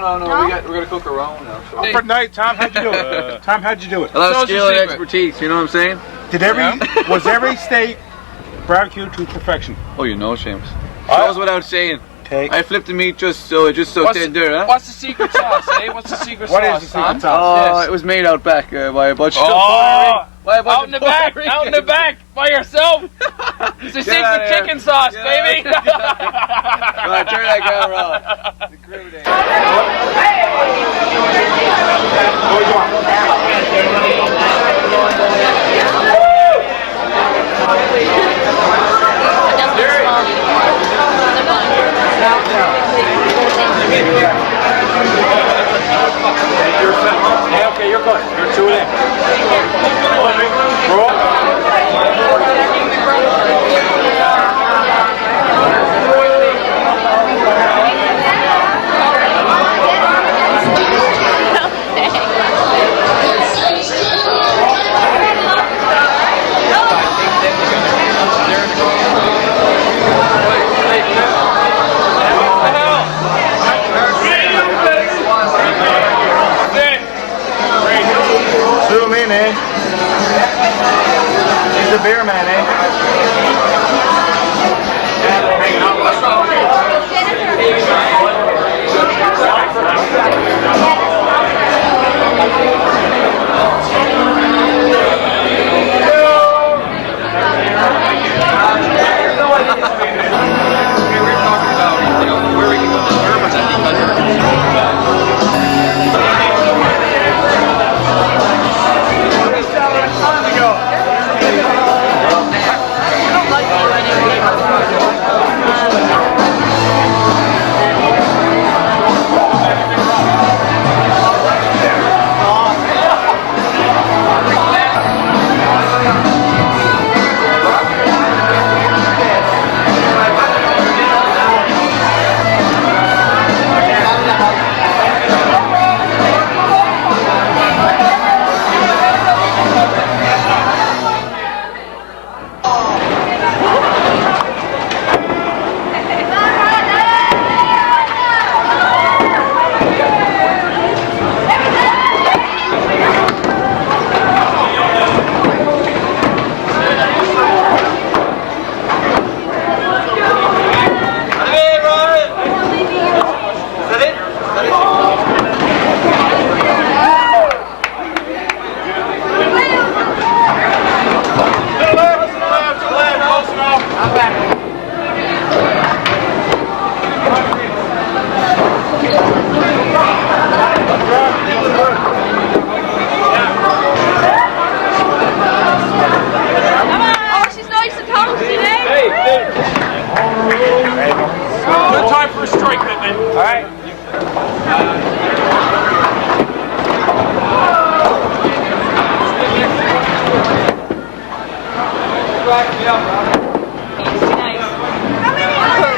No. We're gonna cook our own now. So. For night, Tom, how'd you do it? Tom, how'd you do it? A lot of skill and expertise. You know what I'm saying? Was every steak barbecued to perfection? Oh, you know, Seamus. Goes without saying. Okay. I flipped the meat just so tender, huh? What's the secret sauce, eh? What's the secret What sauce? is the secret sauce? Oh, Yes. it was made out back by a bunch of Out in the back, Puerto out in the back, by yourself. It's a Get secret out of here. chicken sauce, Get baby. Come on, turn that camera off. The crew day. Yeah, okay, you're good. You're 2 in. Roll. Zoom in, eh? He's a beer man, eh?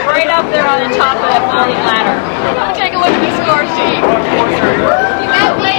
Right up there on the top of that falling ladder. Take a look at the score sheet. You got me.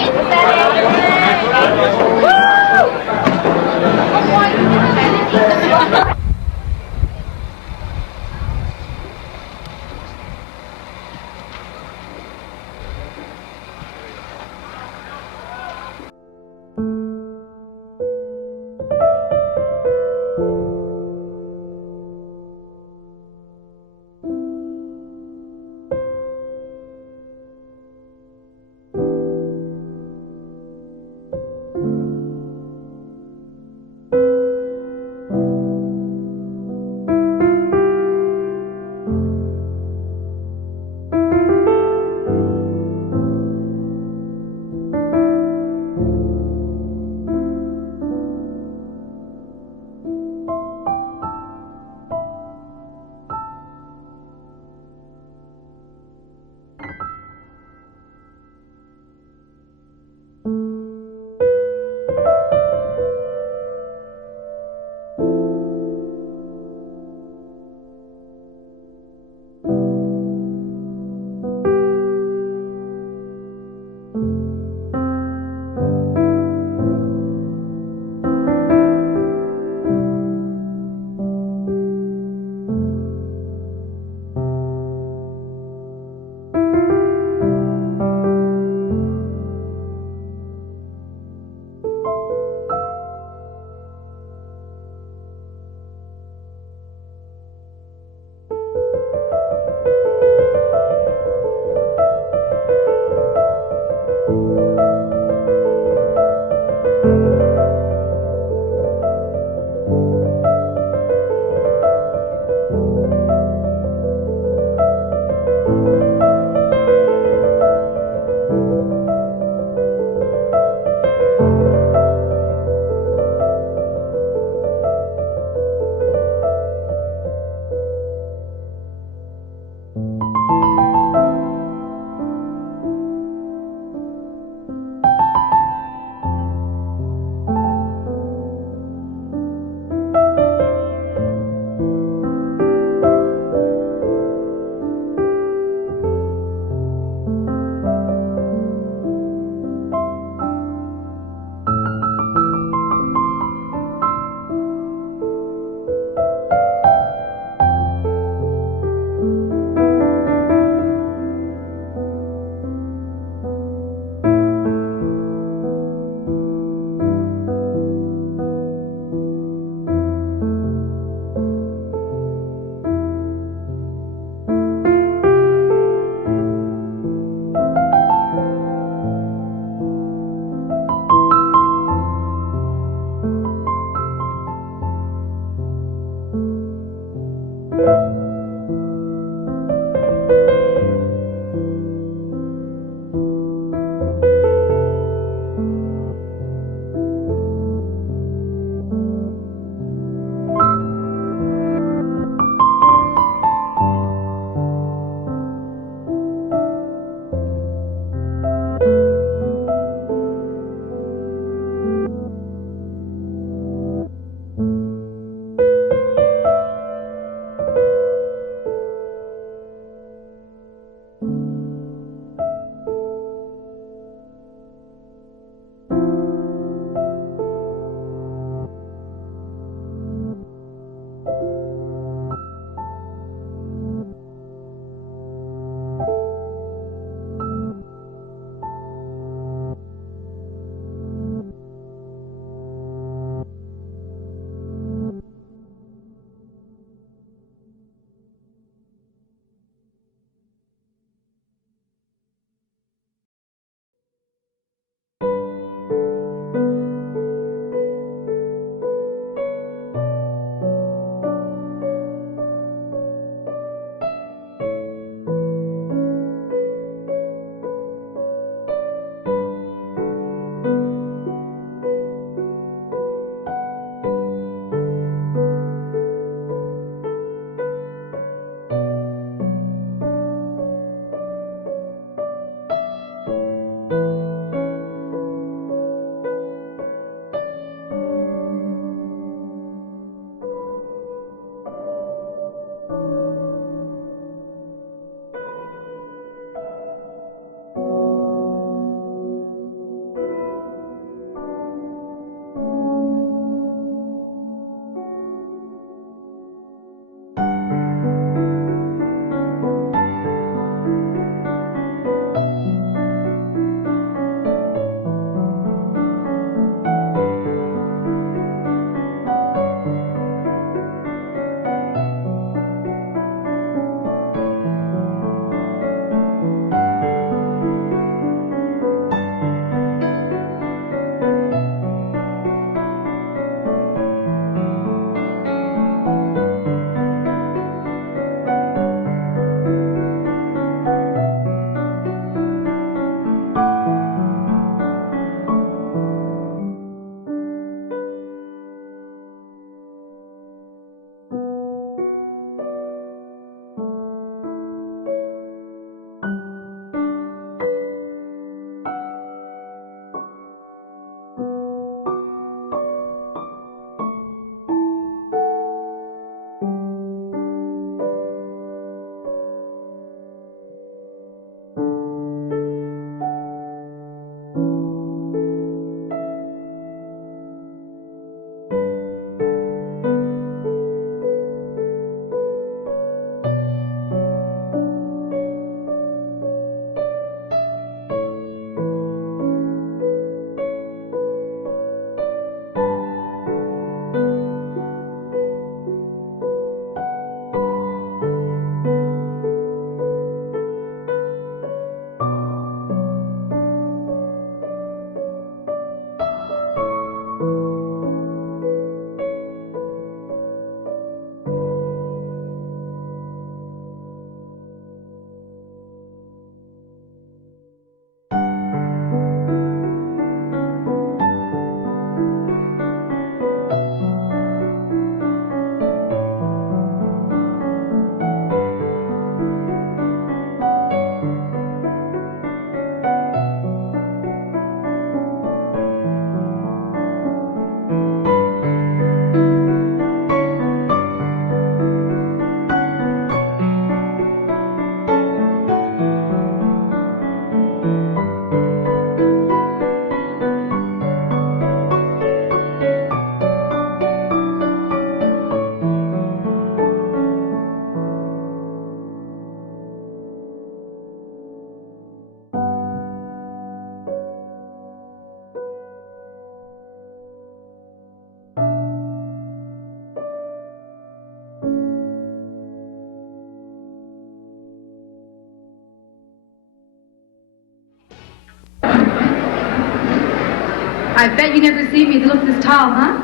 I bet you never seen me look this tall, huh?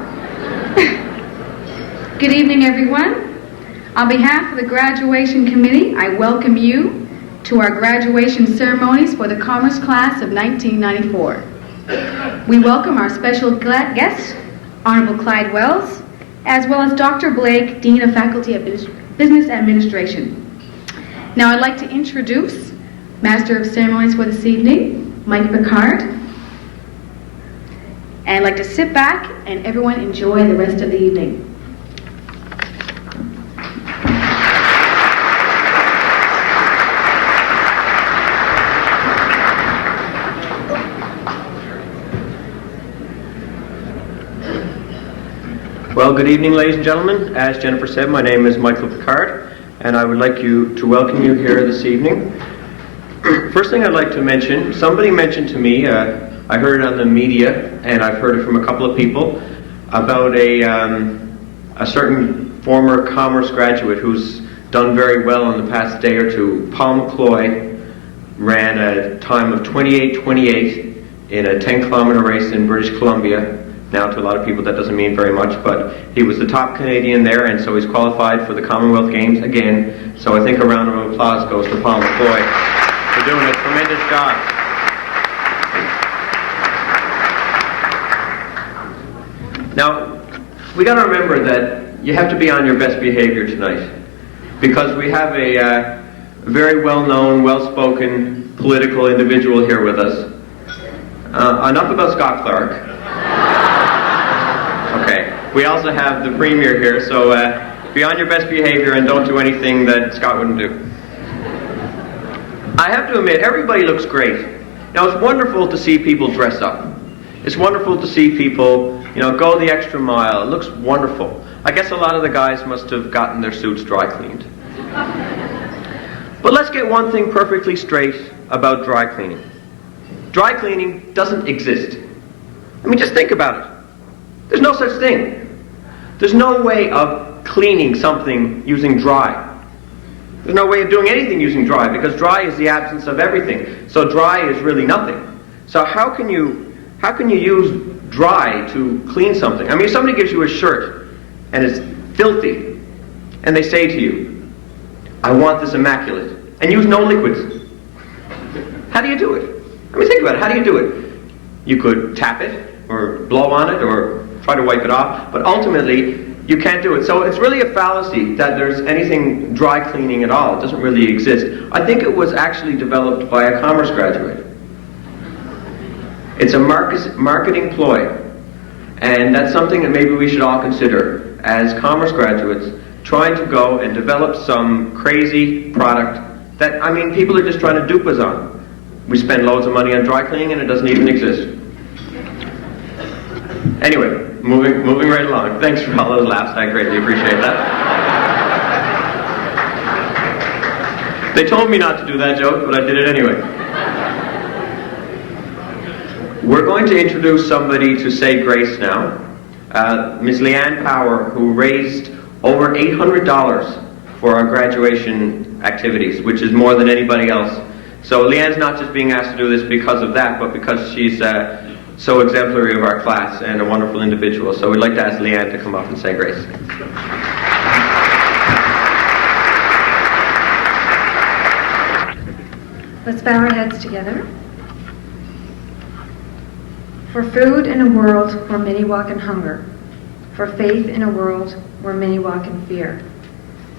Good evening, everyone. On behalf of the graduation committee, I welcome you to our graduation ceremonies for the Commerce Class of 1994. We welcome our special guest, Honorable Clyde Wells, as well as Dr. Blake, Dean of Faculty of Business Administration. Now I'd like to introduce Master of Ceremonies for this evening, Mike Picard. And I'd like to sit back and everyone enjoy the rest of the evening. Well, good evening, ladies and gentlemen. As Jennifer said, my name is Michael Picard, and I would like to welcome you here this evening. First thing I'd like to mention, somebody mentioned to me, I heard it on the media, and I've heard it from a couple of people, about a certain former commerce graduate who's done very well in the past day or two. Paul Mccoy ran a time of 28:28 in a 10-kilometer race in British Columbia. Now, to a lot of people, that doesn't mean very much, but he was the top Canadian there, and so he's qualified for the Commonwealth Games again. So I think a round of applause goes to Paul Mccoy for doing a tremendous job. Now, we got to remember that you have to be on your best behavior tonight, because we have a very well-known, well-spoken political individual here with us. Enough about Scott Clarke. Okay. We also have the Premier here, so be on your best behavior and don't do anything that Scott wouldn't do. I have to admit, everybody looks great. Now, it's wonderful to see people dress up. It's wonderful to see people, go the extra mile. It looks wonderful. I guess a lot of the guys must have gotten their suits dry cleaned. But let's get one thing perfectly straight about dry cleaning. Dry cleaning doesn't exist. I mean, just think about it. There's no such thing. There's no way of cleaning something using dry. There's no way of doing anything using dry, because dry is the absence of everything. So dry is really nothing. So how can you use dry to clean something? I mean, if somebody gives you a shirt and it's filthy, and they say to you, I want this immaculate, and use no liquids, how do you do it? I mean, think about it. How do you do it? You could tap it, or blow on it, or try to wipe it off, but ultimately you can't do it. So it's really a fallacy that there's anything dry cleaning at all. It doesn't really exist. I think it was actually developed by a commerce graduate. It's a marketing ploy, and that's something that maybe we should all consider as commerce graduates, trying to go and develop some crazy product that, I mean, people are just trying to dupe us on. We spend loads of money on dry cleaning and it doesn't even exist. Anyway, moving right along. Thanks for all those laughs. I greatly appreciate that. They told me not to do that joke, but I did it anyway. We're going to introduce somebody to say grace now. Ms. Leanne Power, who raised over $800 for our graduation activities, which is more than anybody else. So Leanne's not just being asked to do this because of that, but because she's so exemplary of our class and a wonderful individual. So we'd like to ask Leanne to come up and say grace. Let's bow our heads together. For food in a world where many walk in hunger, for faith in a world where many walk in fear,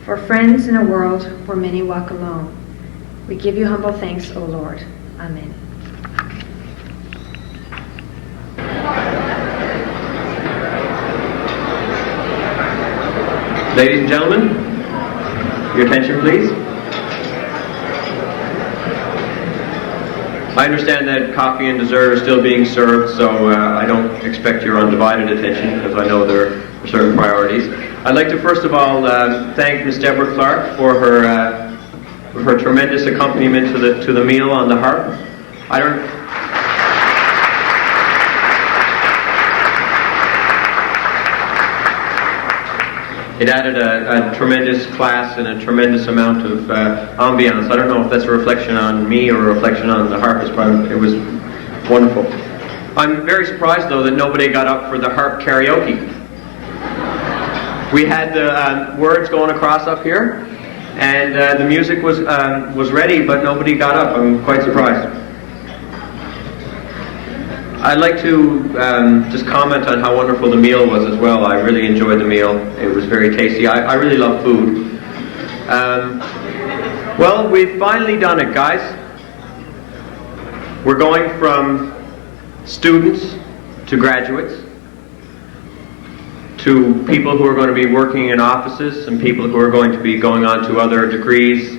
for friends in a world where many walk alone, we give you humble thanks, O Lord. Amen. Ladies and gentlemen, your attention please. I understand that coffee and dessert are still being served, so I don't expect your undivided attention, because I know there are certain priorities. I'd like to first of all thank Ms. Deborah Clarke for her tremendous accompaniment to the meal on the harp. It added a tremendous class and a tremendous amount of ambiance. I don't know if that's a reflection on me or a reflection on the harpist, but it was wonderful. I'm very surprised, though, that nobody got up for the harp karaoke. We had the words going across up here, and the music was ready, but nobody got up. I'm quite surprised. I'd like to just comment on how wonderful the meal was as well. I really enjoyed the meal. It was very tasty. I really love food. Well, we've finally done it, guys. We're going from students to graduates, to people who are going to be working in offices, and people who are going to be going on to other degrees,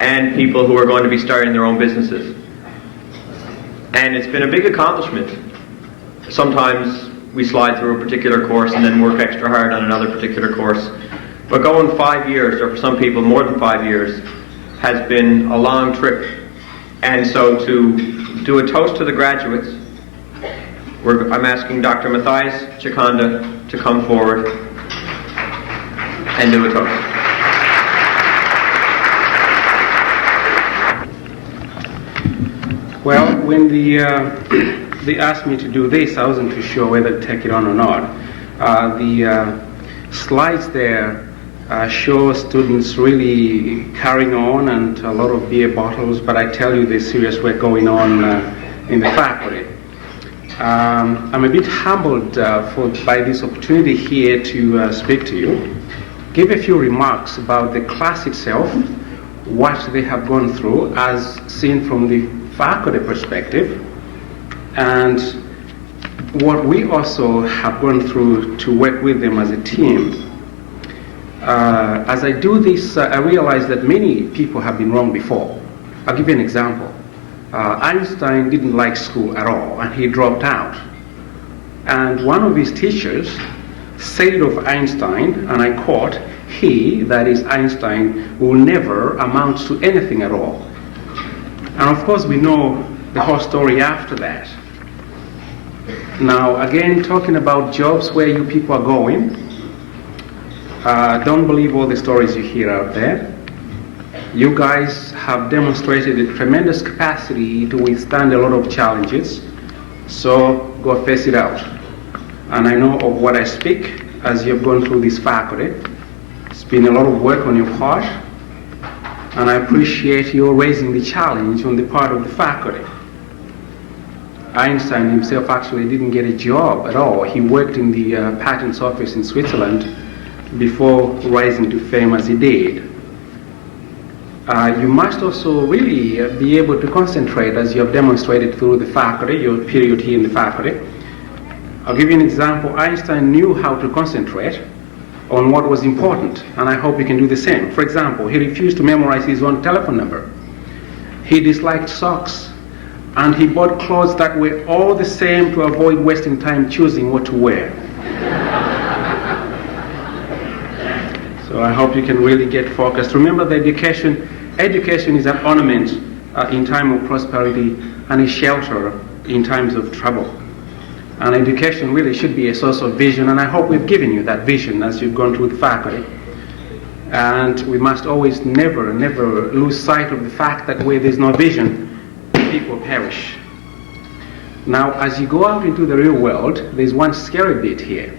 and people who are going to be starting their own businesses. And it's been a big accomplishment. Sometimes we slide through a particular course and then work extra hard on another particular course. But going 5 years, or for some people more than 5 years, has been a long trip. And so to do a toast to the graduates, I'm asking Dr. Matthias Chikanda to come forward and do a toast. Well, when they asked me to do this, I wasn't too sure whether to take it on or not. The slides there show students really carrying on and a lot of beer bottles, but I tell you there's serious work going on in the faculty. I'm a bit humbled by this opportunity here to speak to you, give a few remarks about the class itself, what they have gone through as seen from the faculty perspective, and what we also have gone through to work with them as a team. As I do this, I realize that many people have been wrong before. I'll give you an example. Einstein didn't like school at all, and he dropped out. And one of his teachers said of Einstein, and I quote, "He, that is Einstein, will never amount to anything at all." And of course we know the whole story after that. Now again, talking about jobs where you people are going, don't believe all the stories you hear out there. You guys have demonstrated a tremendous capacity to withstand a lot of challenges, so go face it out. And I know of what I speak as you've gone through this faculty. It's been a lot of work on your part, and I appreciate your raising the challenge on the part of the faculty. Einstein himself actually didn't get a job at all. He worked in the patents office in Switzerland before rising to fame as he did. You must also really be able to concentrate as you have demonstrated through the faculty, your period here in the faculty. I'll give you an example. Einstein knew how to concentrate on what was important, and I hope you can do the same. For example, he refused to memorize his own telephone number. He disliked socks, and he bought clothes that were all the same to avoid wasting time choosing what to wear. So I hope you can really get focused. Remember that education is an ornament in time of prosperity and a shelter in times of trouble. And education really should be a source of vision, and I hope we've given you that vision as you've gone through the faculty. And we must always never lose sight of the fact that where there's no vision, people perish. Now, as you go out into the real world, there's one scary bit here.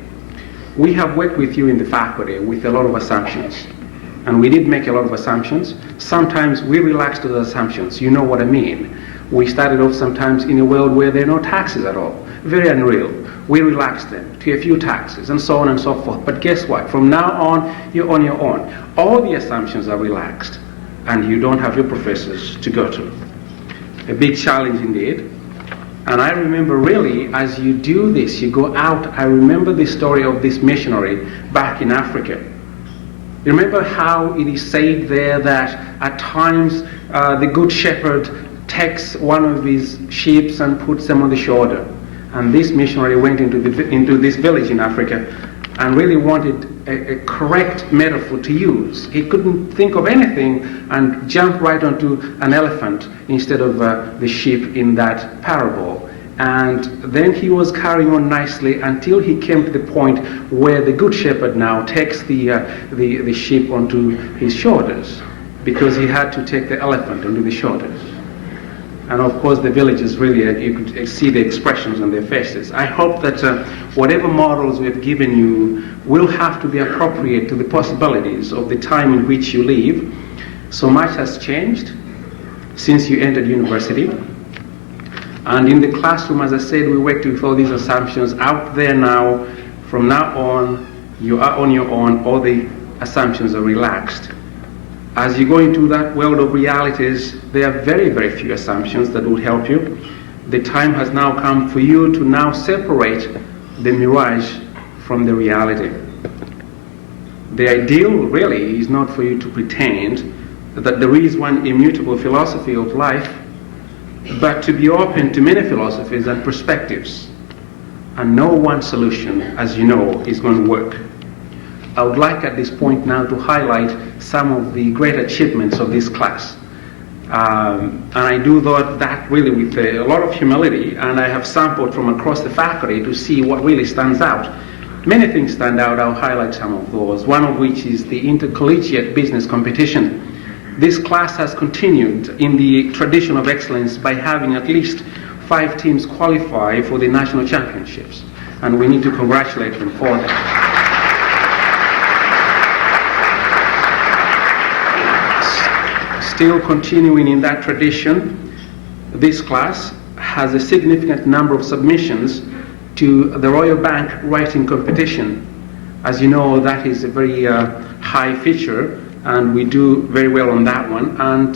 We have worked with you in the faculty with a lot of assumptions. And we did make a lot of assumptions. Sometimes we relaxed those assumptions. You know what I mean. We started off sometimes in a world where there are no taxes at all. Very unreal. We relaxed them to a few taxes and so on and so forth. But guess what? From now on, you're on your own. All the assumptions are relaxed, and you don't have your professors to go to. A big challenge indeed. And I remember really, as you do this, you go out, I remember the story of this missionary back in Africa. You remember how it is said there that at times the good shepherd takes one of his sheep and puts them on the shoulder. And this missionary went into this village in Africa and really wanted a correct metaphor to use. He couldn't think of anything and jumped right onto an elephant instead of the sheep in that parable. And then he was carrying on nicely until he came to the point where the good shepherd now takes the sheep onto his shoulders, because he had to take the elephant onto the shoulders. And of course, the villagers really, you could see the expressions on their faces. I hope that whatever models we've given you will have to be appropriate to the possibilities of the time in which you live. So much has changed since you entered university. And in the classroom, as I said, we worked with all these assumptions. Out there now, from now on, you are on your own. All the assumptions are relaxed. As you go into that world of realities, there are very, very few assumptions that will help you. The time has now come for you to now separate the mirage from the reality. The ideal really is not for you to pretend that there is one immutable philosophy of life, but to be open to many philosophies and perspectives. And no one solution, as you know, is going to work. I would like at this point now to highlight some of the great achievements of this class. And I do that really with a lot of humility, and I have sampled from across the faculty to see what really stands out. Many things stand out. I'll highlight some of those, one of which is the intercollegiate business competition. This class has continued in the tradition of excellence by having at least 5 teams qualify for the national championships, and we need to congratulate them for that. Still continuing in that tradition, this class has a significant number of submissions to the Royal Bank writing competition. As you know, that is a very high feature, and we do very well on that one. And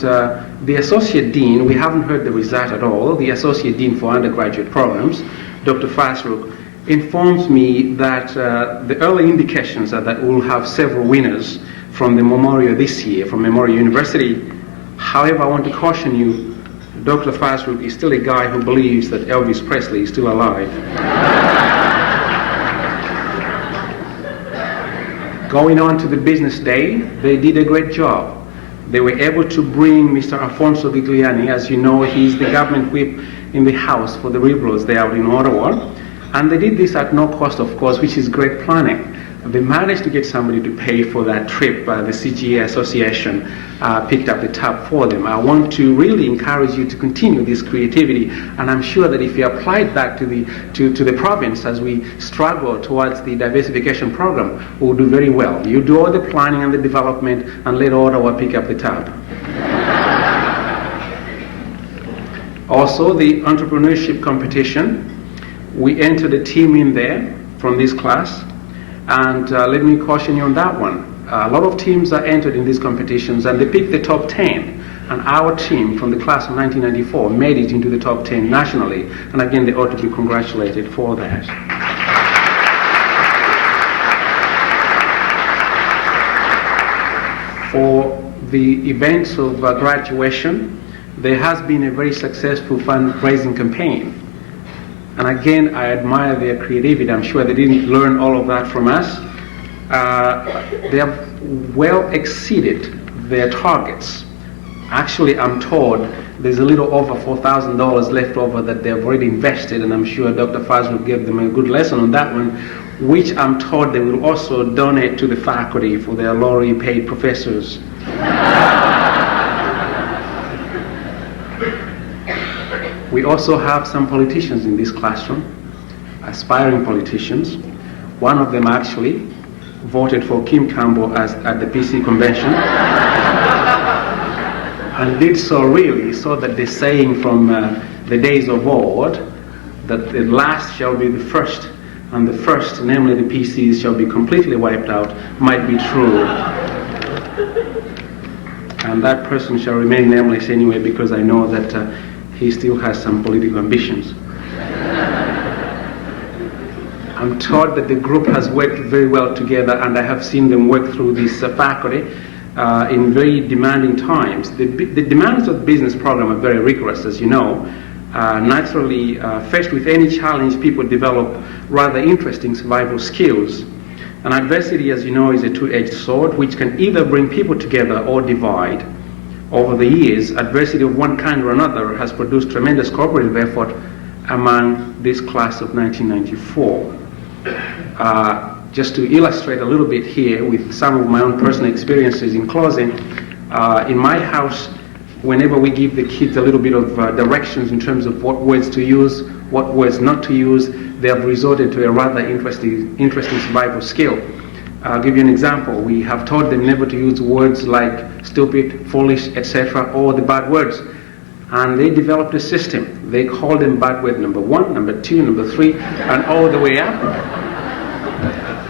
the Associate Dean, we haven't heard the result at all, the Associate Dean for undergraduate programs, Dr. Fasrook, informs me that the early indications are that we'll have several winners from the Memorial this year, from Memorial University. However, I want to caution you, Dr. Fasrook is still a guy who believes that Elvis Presley is still alive. Going on to the business day, they did a great job. They were able to bring Mr. Alfonso Vigliani. As you know, he's the government whip in the House for the Liberals there out in Ottawa. And they did this at no cost, of course, which is great planning. They managed to get somebody to pay for that trip. The CGA Association picked up the tab for them. I want to really encourage you to continue this creativity, and I'm sure that if you applied that to the province as we struggle towards the diversification program, we'll do very well. You do all the planning and the development, and let Ottawa pick up the tab. Also, the entrepreneurship competition. We entered a team in there from this class. And let me caution you on that one. A lot of teams are entered in these competitions, and they pick the top 10. And our team from the class of 1994 made it into the top 10 nationally. And again, they ought to be congratulated for that. For the events of graduation, there has been a very successful fundraising campaign. And again, I admire their creativity. I'm sure they didn't learn all of that from us. They have well exceeded their targets. Actually, I'm told there's a little over $4,000 left over that they've already invested, and I'm sure Dr. Fazl gave them a good lesson on that one, which I'm told they will also donate to the faculty for their lowly paid professors. We also have some politicians in this classroom, aspiring politicians. One of them actually voted for Kim Campbell at the PC convention and did so really so that the saying from the days of old that the last shall be the first and the first, namely the PCs, shall be completely wiped out might be true. And that person shall remain nameless anyway, because I know that he still has some political ambitions. I'm told that the group has worked very well together, and I have seen them work through this faculty in very demanding times. The demands of the business program are very rigorous, as you know. Naturally, faced with any challenge, people develop rather interesting survival skills. And adversity, as you know, is a two-edged sword, which can either bring people together or divide. Over the years, adversity of one kind or another has produced tremendous cooperative effort among this class of 1994. Just to illustrate a little bit here with some of my own personal experiences in closing, in my house, whenever we give the kids a little bit of directions in terms of what words to use, what words not to use, they have resorted to a rather interesting survival skill. I'll give you an example. We have taught them never to use words like stupid, foolish, etc., or the bad words. And they developed a system. They called them bad word number 1, number 2, number 3, and all the way up.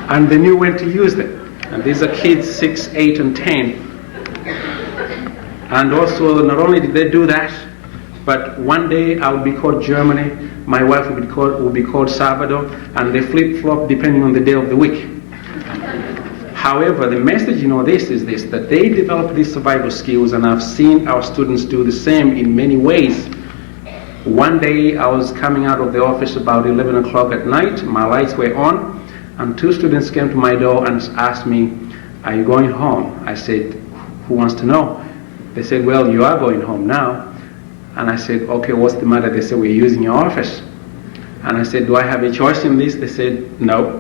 And they knew when to use them. And these are kids 6, 8, and 10. And also, not only did they do that, but one day I would be called Germany, my wife would be called Salvador, and they flip-flop depending on the day of the week. However, the message in all this is this, that they develop these survival skills, and I've seen our students do the same in many ways. One day I was coming out of the office about 11 o'clock at night, my lights were on, and 2 students came to my door and asked me, "Are you going home?" I said, "Who wants to know?" They said, "Well, you are going home now." And I said, "Okay, what's the matter?" They said, "We're using your office." And I said, "Do I have a choice in this?" They said, "No."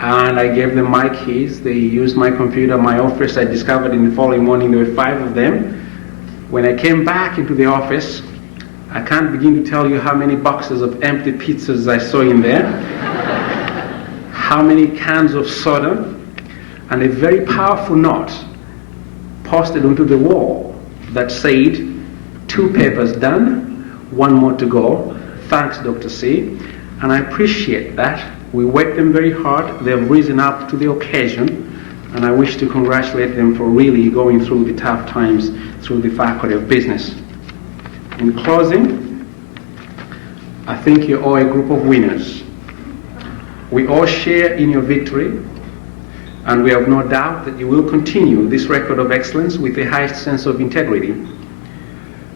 And I gave them my keys. They used my computer, my office. I discovered in the following morning there were 5 of them. When I came back into the office, I can't begin to tell you how many boxes of empty pizzas I saw in there, how many cans of soda, and a very powerful note posted onto the wall that said, "2 papers done, 1 more to go. Thanks, Dr. C." And I appreciate that. We worked them very hard. They've risen up to the occasion, and I wish to congratulate them for really going through the tough times through the Faculty of Business. In closing, I think you're all a group of winners. We all share in your victory, and we have no doubt that you will continue this record of excellence with the highest sense of integrity.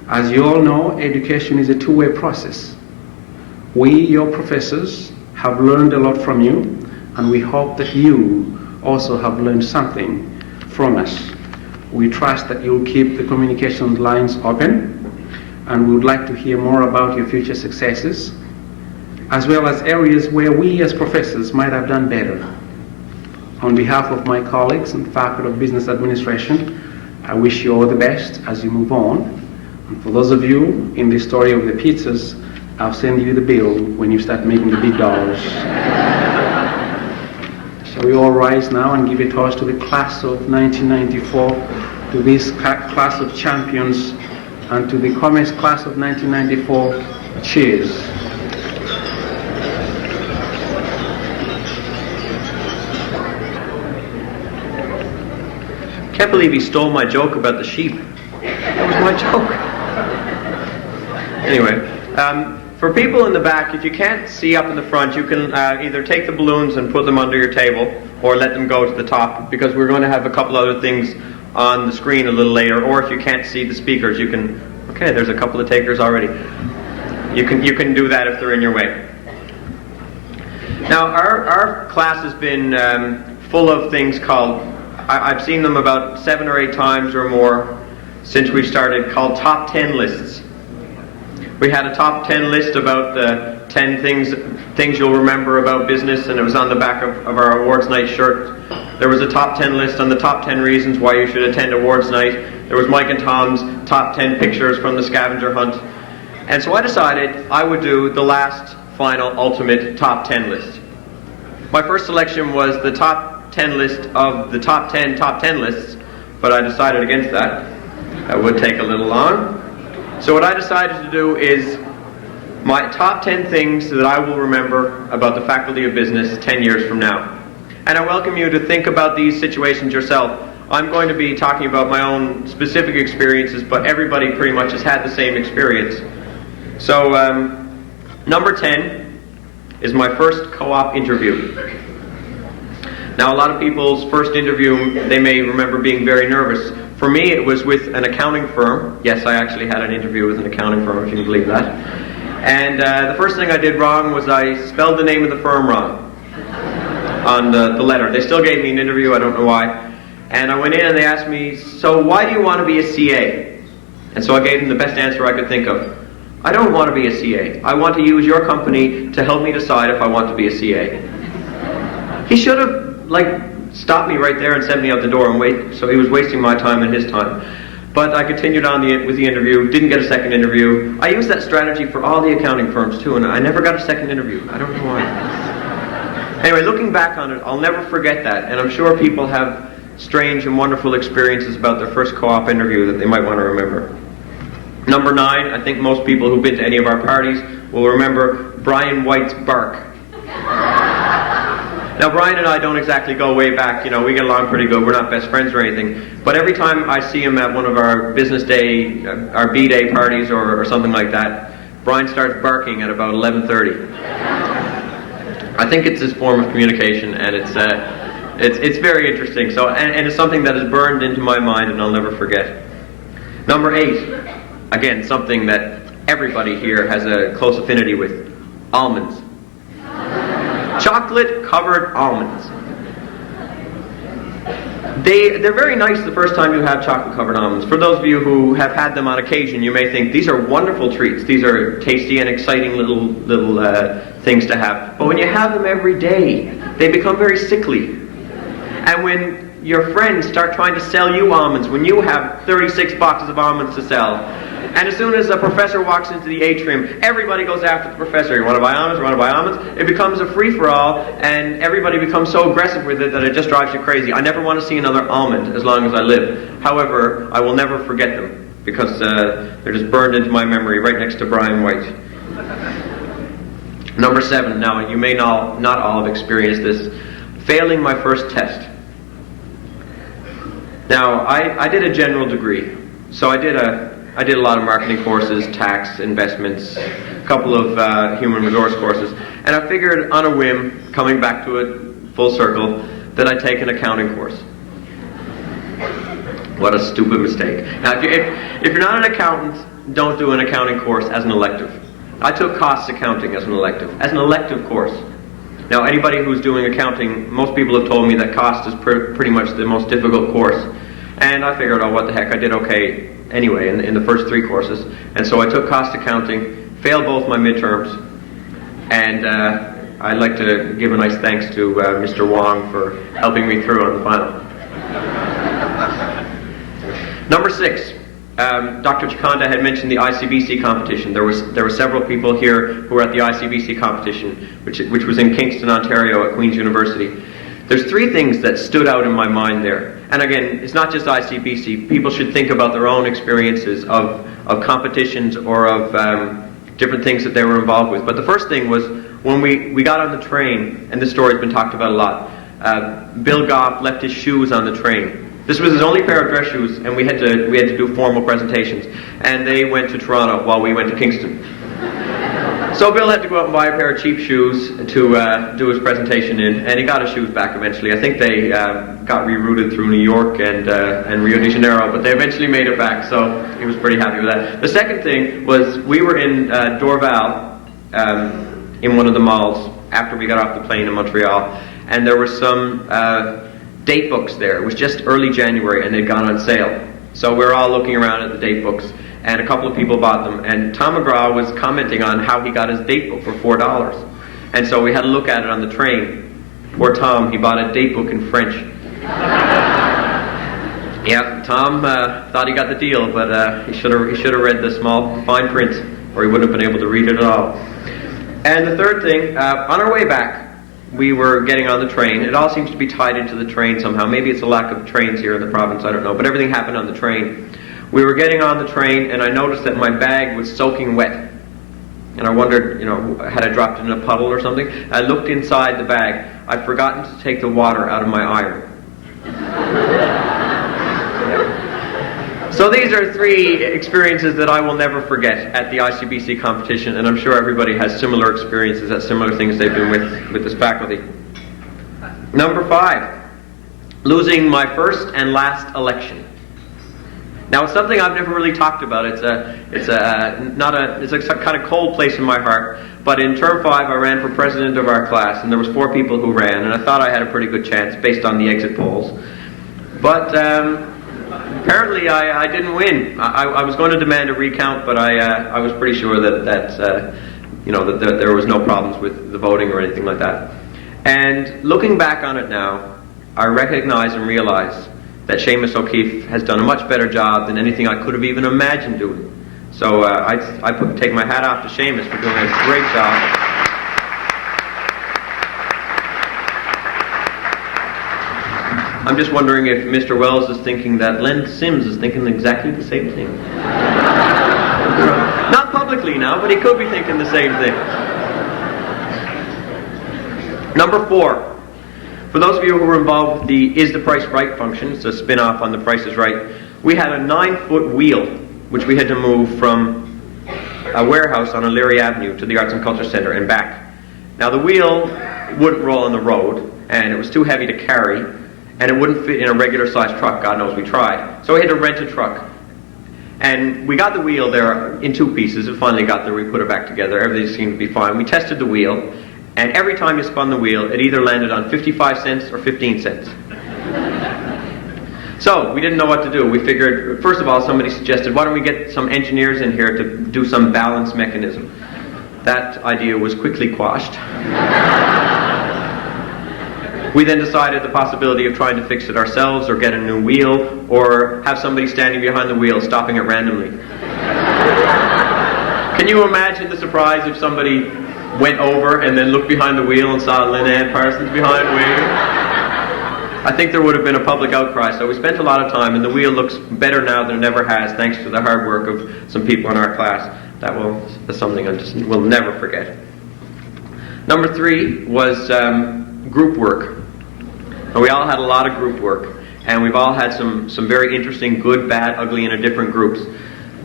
As you all know, education is a two-way process. We, your professors, have learned a lot from you, and we hope that you also have learned something from us. We trust that you'll keep the communication lines open, and we would like to hear more about your future successes, as well as areas where we as professors might have done better. On behalf of my colleagues and Faculty of Business Administration, I wish you all the best as you move on. And for those of you in the story of the pizzas, I'll send you the bill when you start making the big dollars. Shall we all rise now and give a toast to the class of 1994, to this class of champions, and to the Commerce Class of 1994. Cheers. Can't believe he stole my joke about the sheep. That was my joke. Anyway, for people in the back, if you can't see up in the front, you can either take the balloons and put them under your table, or let them go to the top, because we're going to have a couple other things on the screen a little later. Or if you can't see the speakers, you can. Okay, there's a couple of takers already. You can do that if they're in your way. Now, our class has been full of things called, I've seen them about 7 or 8 times or more since we started, called top 10 lists. We had a top 10 list about the 10 things you'll remember about business, and it was on the back of our awards night shirt. There was a top 10 list on the top 10 reasons why you should attend awards night. There was Mike and Tom's top 10 pictures from the scavenger hunt. And so I decided I would do the last, final, ultimate top 10 list. My first selection was the top 10 list of the top 10 lists, but I decided against that. That would take a little long. So what I decided to do is my top 10 things that I will remember about the Faculty of Business 10 years from now. And I welcome you to think about these situations yourself. I'm going to be talking about my own specific experiences, but everybody pretty much has had the same experience. So, number 10 is my first co-op interview. Now, a lot of people's first interview, they may remember being very nervous. For me, it was with an accounting firm. Yes, I actually had an interview with an accounting firm, if you can believe that. And the first thing I did wrong was I spelled the name of the firm wrong on the letter. They still gave me an interview, I don't know why. And I went in and they asked me, "So why do you want to be a CA?" And so I gave them the best answer I could think of. I don't want to be a CA. I want to use your company to help me decide if I want to be a CA. He should have, stopped me right there and sent me out the door and wait. So he was wasting my time and his time. But I continued on with the interview, didn't get a second interview. I used that strategy for all the accounting firms too, and I never got a second interview. I don't know why. Anyway, looking back on it, I'll never forget that, and I'm sure people have strange and wonderful experiences about their first co-op interview that they might want to remember. Number 9, I think most people who've been to any of our parties will remember Brian White's bark. Now, Brian and I don't exactly go way back, we get along pretty good, we're not best friends or anything, but every time I see him at one of our business day, our B-day parties or something like that, Brian starts barking at about 11:30. I think it's his form of communication, and it's very interesting, so, and it's something that is burned into my mind and I'll never forget. Number 8, again, something that everybody here has a close affinity with, almonds. Chocolate-covered almonds. They're very nice the first time you have chocolate-covered almonds. For those of you who have had them on occasion, you may think these are wonderful treats. These are tasty and exciting little things to have. But when you have them every day, they become very sickly. And when your friends start trying to sell you almonds, when you have 36 boxes of almonds to sell, and as soon as a professor walks into the atrium, everybody goes after the professor. You want to buy almonds? You want to buy almonds? It becomes a free-for-all, and everybody becomes so aggressive with it that it just drives you crazy. I never want to see another almond as long as I live. However, I will never forget them, because they're just burned into my memory right next to Brian White. Number 7, now you may not all have experienced this, failing my first test. Now, I did a general degree, so I did a lot of marketing courses, tax, investments, a couple of human resource courses, and I figured on a whim, coming back to it full circle, that I'd take an accounting course. What a stupid mistake. Now, if you're not an accountant, don't do an accounting course as an elective. I took costs accounting as an elective course. Now, anybody who's doing accounting, most people have told me that cost is pretty much the most difficult course. And I figured, what the heck, I did okay anyway in the first 3 courses. And so I took cost accounting, failed both my midterms, and I'd like to give a nice thanks to Mr. Wong for helping me through on the final. Number 6, Dr. Chikanda had mentioned the ICBC competition. There were several people here who were at the ICBC competition, which was in Kingston, Ontario at Queen's University. There's 3 things that stood out in my mind there. And again, it's not just ICBC. People should think about their own experiences of competitions or of different things that they were involved with. But the first thing was when we got on the train, and this story's been talked about a lot, Bill Goff left his shoes on the train. This was his only pair of dress shoes, and we had to do formal presentations. And they went to Toronto while we went to Kingston. So Bill had to go out and buy a pair of cheap shoes to do his presentation in, and he got his shoes back eventually. I think they got rerouted through New York and Rio de Janeiro, but they eventually made it back, so he was pretty happy with that. The second thing was we were in Dorval, in one of the malls, after we got off the plane in Montreal, and there were some date books there. It was just early January, and they'd gone on sale. So we were all looking around at the date books, and a couple of people bought them, and Tom McGraw was commenting on how he got his date book for $4. And so we had a look at it on the train. Poor Tom, he bought a date book in French. Yeah, Tom thought he got the deal, but he should have read the small fine print, or he wouldn't have been able to read it at all. And the third thing, on our way back, we were getting on the train. It all seems to be tied into the train somehow. Maybe it's a lack of trains here in the province, I don't know, but everything happened on the train. We were getting on the train, and I noticed that my bag was soaking wet. And I wondered, had I dropped it in a puddle or something? I looked inside the bag. I'd forgotten to take the water out of my iron. So these are 3 experiences that I will never forget at the ICBC competition, and I'm sure everybody has similar experiences at similar things they've been with this faculty. Number 5, losing my first and last election. Now, it's something I've never really talked about. It's a kind of cold place in my heart. But in term 5, I ran for president of our class, and there was 4 people who ran, and I thought I had a pretty good chance based on the exit polls. But apparently, I didn't win. I was going to demand a recount, but I was pretty sure that there was no problems with the voting or anything like that. And looking back on it now, I recognize and realize that Seamus O'Keefe has done a much better job than anything I could have even imagined doing. So take my hat off to Seamus for doing a great job. I'm just wondering if Mr. Wells is thinking that Len Sims is thinking exactly the same thing. Not publicly now, but he could be thinking the same thing. Number 4. For those of you who were involved with the Is the Price Right function, it's a spin-off on The Price is Right, we had a 9-foot wheel which we had to move from a warehouse on O'Leary Avenue to the Arts and Culture Centre and back. Now the wheel wouldn't roll on the road, and it was too heavy to carry, and it wouldn't fit in a regular sized truck. God knows we tried. So we had to rent a truck. And we got the wheel there in 2 pieces. It finally got there. We put it back together. Everything seemed to be fine. We tested the wheel, and every time you spun the wheel, it either landed on 55 cents or 15 cents. So we didn't know what to do. We figured, first of all, somebody suggested, why don't we get some engineers in here to do some balance mechanism? That idea was quickly quashed. We then decided the possibility of trying to fix it ourselves or get a new wheel or have somebody standing behind the wheel stopping it randomly. Can you imagine the surprise if somebody went over and then looked behind the wheel and saw Lynn Ann Parsons behind the wheel? I think there would have been a public outcry, so we spent a lot of time, and the wheel looks better now than it ever has, thanks to the hard work of some people in our class. That's something I just will never forget. Number 3 was group work. And we all had a lot of group work, and we've all had some very interesting, good, bad, ugly, and different groups.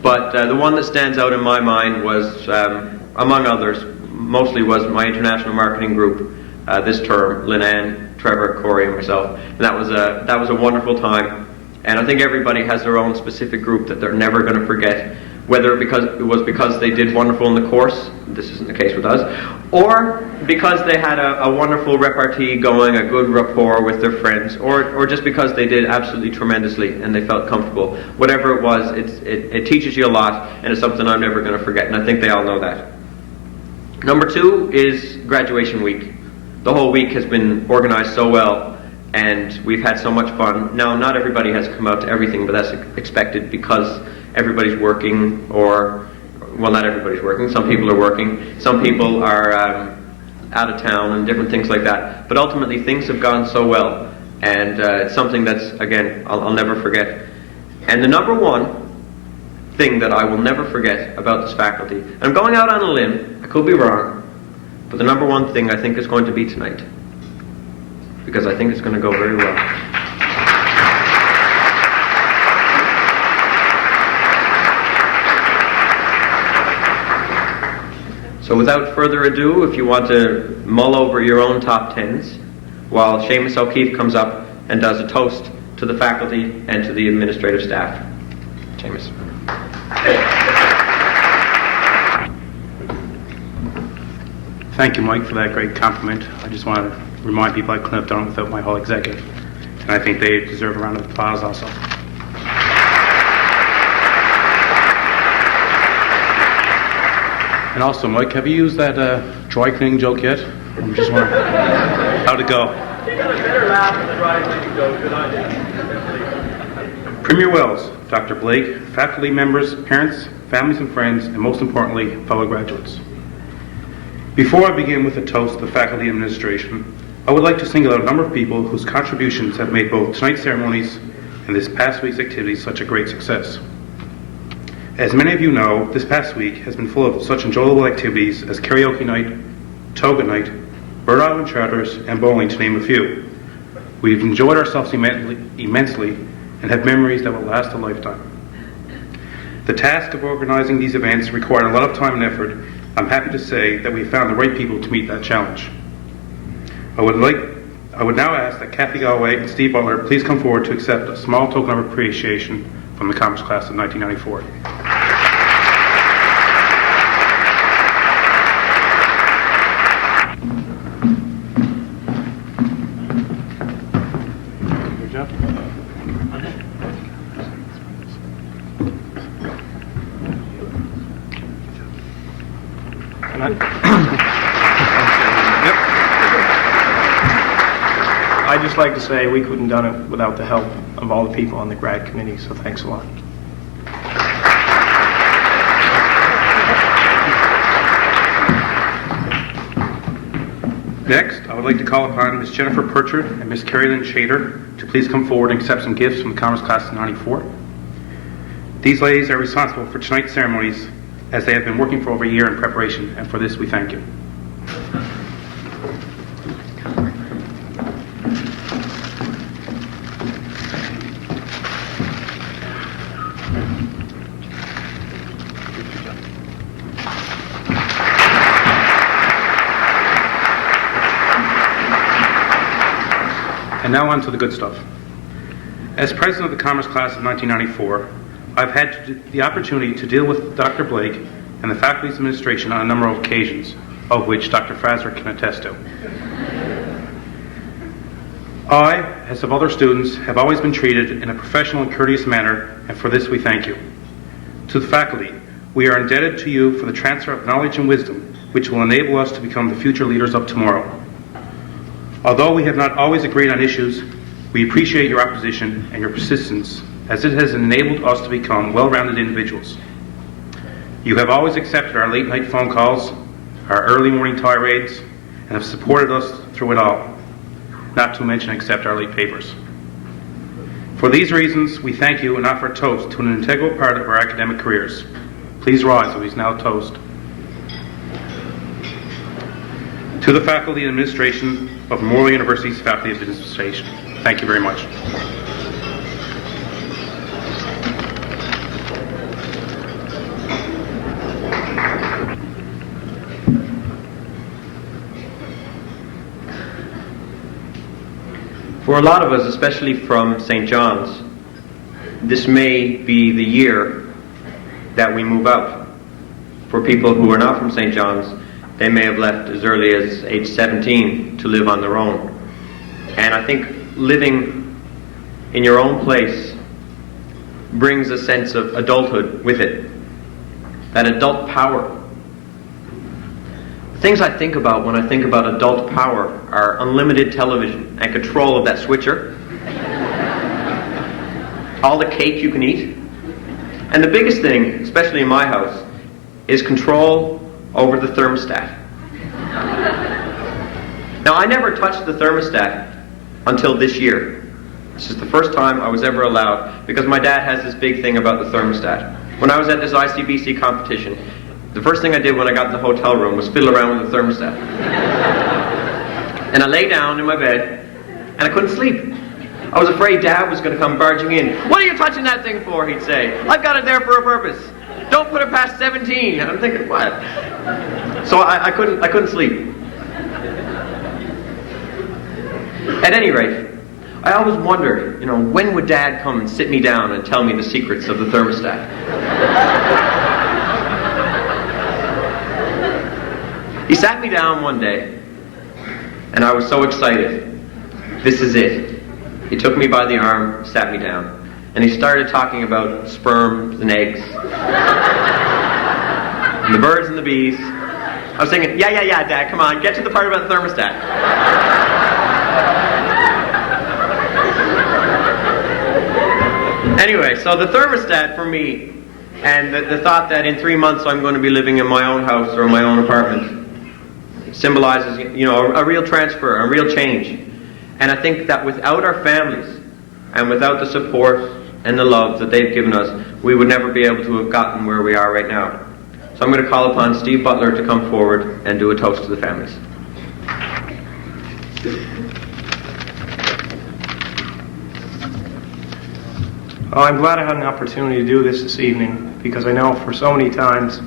But the one that stands out in my mind was, among others, mostly was my international marketing group this term, Lynn Ann, Trevor, Corey, and myself. And that was a wonderful time. And I think everybody has their own specific group that they're never going to forget, whether it was because they did wonderful in the course, this isn't the case with us, or because they had a wonderful repartee going, a good rapport with their friends, or just because they did absolutely tremendously and they felt comfortable. Whatever it was, it teaches you a lot, and it's something I'm never going to forget, and I think they all know that. Number 2 is graduation week. The whole week has been organized so well, and we've had so much fun. Now, not everybody has come out to everything, but that's expected because everybody's working, well, not everybody's working. Some people are working. Some people are out of town and different things like that. But ultimately, things have gone so well, and it's something that's, again, I'll never forget. And the number 1 thing that I will never forget about this faculty, and I'm going out on a limb, I could be wrong, but the number 1 thing I think is going to be tonight, because I think it's going to go very well. So without further ado, if you want to mull over your own top 10s, while Seamus O'Keefe comes up and does a toast to the faculty and to the administrative staff. Seamus. Thank you, Mike, for that great compliment. I just want to remind people I couldn't have done it without my whole executive. And I think they deserve a round of applause also. And also, Mike, have you used that dry cleaning joke yet? I'm just wondering how'd it go? Better laugh at the dry cleaning joke than I did. Premier Wells, Dr. Blake, faculty members, parents, families and friends, and most importantly, fellow graduates. Before I begin with a toast to the faculty and administration, I would like to single out a number of people whose contributions have made both tonight's ceremonies and this past week's activities such a great success. As many of you know, this past week has been full of such enjoyable activities as karaoke night, toga night, Bird Island charters, and bowling, to name a few. We've enjoyed ourselves immensely and have memories that will last a lifetime. The task of organizing these events required a lot of time and effort. I'm happy to say that we found the right people to meet that challenge. I would now ask that Kathy Galway and Steve Butler please come forward to accept a small token of appreciation from the Commerce Class of 1994. Good job. I'd just like to say we couldn't have done it without the help of all the people on the grad committee, so thanks a lot. Next, I would like to call upon Ms. Jennifer Purchard and Ms. Carrie Lynn Shader to please come forward and accept some gifts from the Commerce Class of 94. These ladies are responsible for tonight's ceremonies as they have been working for over a year in preparation, and for this we thank you. And now on to the good stuff. As president of the Commerce Class of 1994, I've had the opportunity to deal with Dr. Blake and the faculty's administration on a number of occasions, of which Dr. Fraser can attest to. I, as have other students, have always been treated in a professional and courteous manner, and for this we thank you. To the faculty, we are indebted to you for the transfer of knowledge and wisdom, which will enable us to become the future leaders of tomorrow. Although we have not always agreed on issues, we appreciate your opposition and your persistence, as it has enabled us to become well-rounded individuals. You have always accepted our late-night phone calls, our early morning tirades, and have supported us through it all, not to mention accept our late papers. For these reasons, we thank you and offer a toast to an integral part of our academic careers. Please rise as we now toast. To the faculty and administration of Memorial University's Faculty of Administration, thank you very much. For a lot of us, especially from St. John's, this may be the year that we move out. For people who are not from St. John's, they may have left as early as age 17 to live on their own. And I think living in your own place brings a sense of adulthood with it. That adult power. The things I think about when I think about adult power are unlimited television and control of that switcher, all the cake you can eat, and the biggest thing, especially in my house, is control over the thermostat. Now, I never touched the thermostat until this year. This is the first time I was ever allowed, because my dad has this big thing about the thermostat. When I was at this ICBC competition, the first thing I did when I got in the hotel room was fiddle around with the thermostat. And I lay down in my bed, and I couldn't sleep. I was afraid Dad was going to come barging in. "What are you touching that thing for?" he'd say. "I've got it there for a purpose. Don't put it past 17. And I'm thinking, what? So I couldn't sleep. At any rate, I always wondered, when would Dad come and sit me down and tell me the secrets of the thermostat? He sat me down one day, and I was so excited. This is it. He took me by the arm, sat me down, and he started talking about sperms and eggs, and the birds and the bees. I was thinking, yeah, Dad, come on, get to the part about the thermostat. Anyway, so the thermostat for me, and the thought that in 3 months I'm going to be living in my own house or my own apartment, symbolizes, a real transfer, a real change. And I think that without our families, and without the support and the love that they've given us, we would never be able to have gotten where we are right now. So I'm going to call upon Steve Butler to come forward and do a toast to the families. Well, I'm glad I had an opportunity to do this evening, because I know for so many times,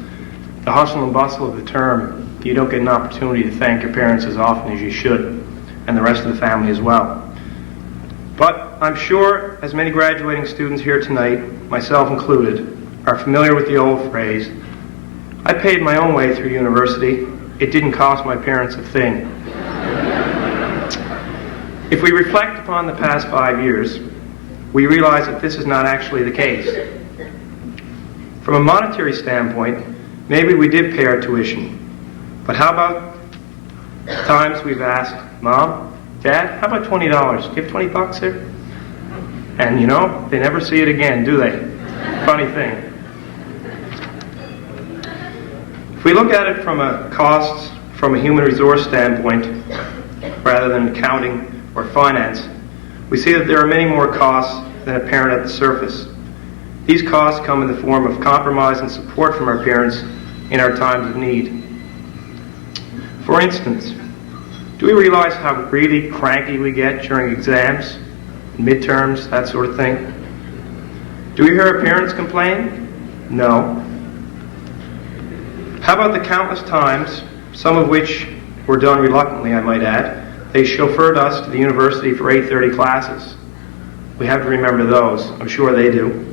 the hustle and bustle of the term, you don't get an opportunity to thank your parents as often as you should, and the rest of the family as well. But I'm sure as many graduating students here tonight, myself included, are familiar with the old phrase, "I paid my own way through university. It didn't cost my parents a thing." If we reflect upon the past 5 years, we realize that this is not actually the case. From a monetary standpoint, maybe we did pay our tuition. But how about times we've asked, "Mom, Dad, how about $20? Do you have 20 bucks here? And you know, they never see it again, do they? Funny thing. If we look at it from a cost, from a human resource standpoint, rather than accounting or finance, we see that there are many more costs than apparent at the surface. These costs come in the form of compromise and support from our parents in our times of need. For instance, do we realize how really cranky we get during exams, midterms, that sort of thing? Do we hear our parents complain? No. How about the countless times, some of which were done reluctantly, I might add, they chauffeured us to the university for 8:30 classes? We have to remember those. I'm sure they do.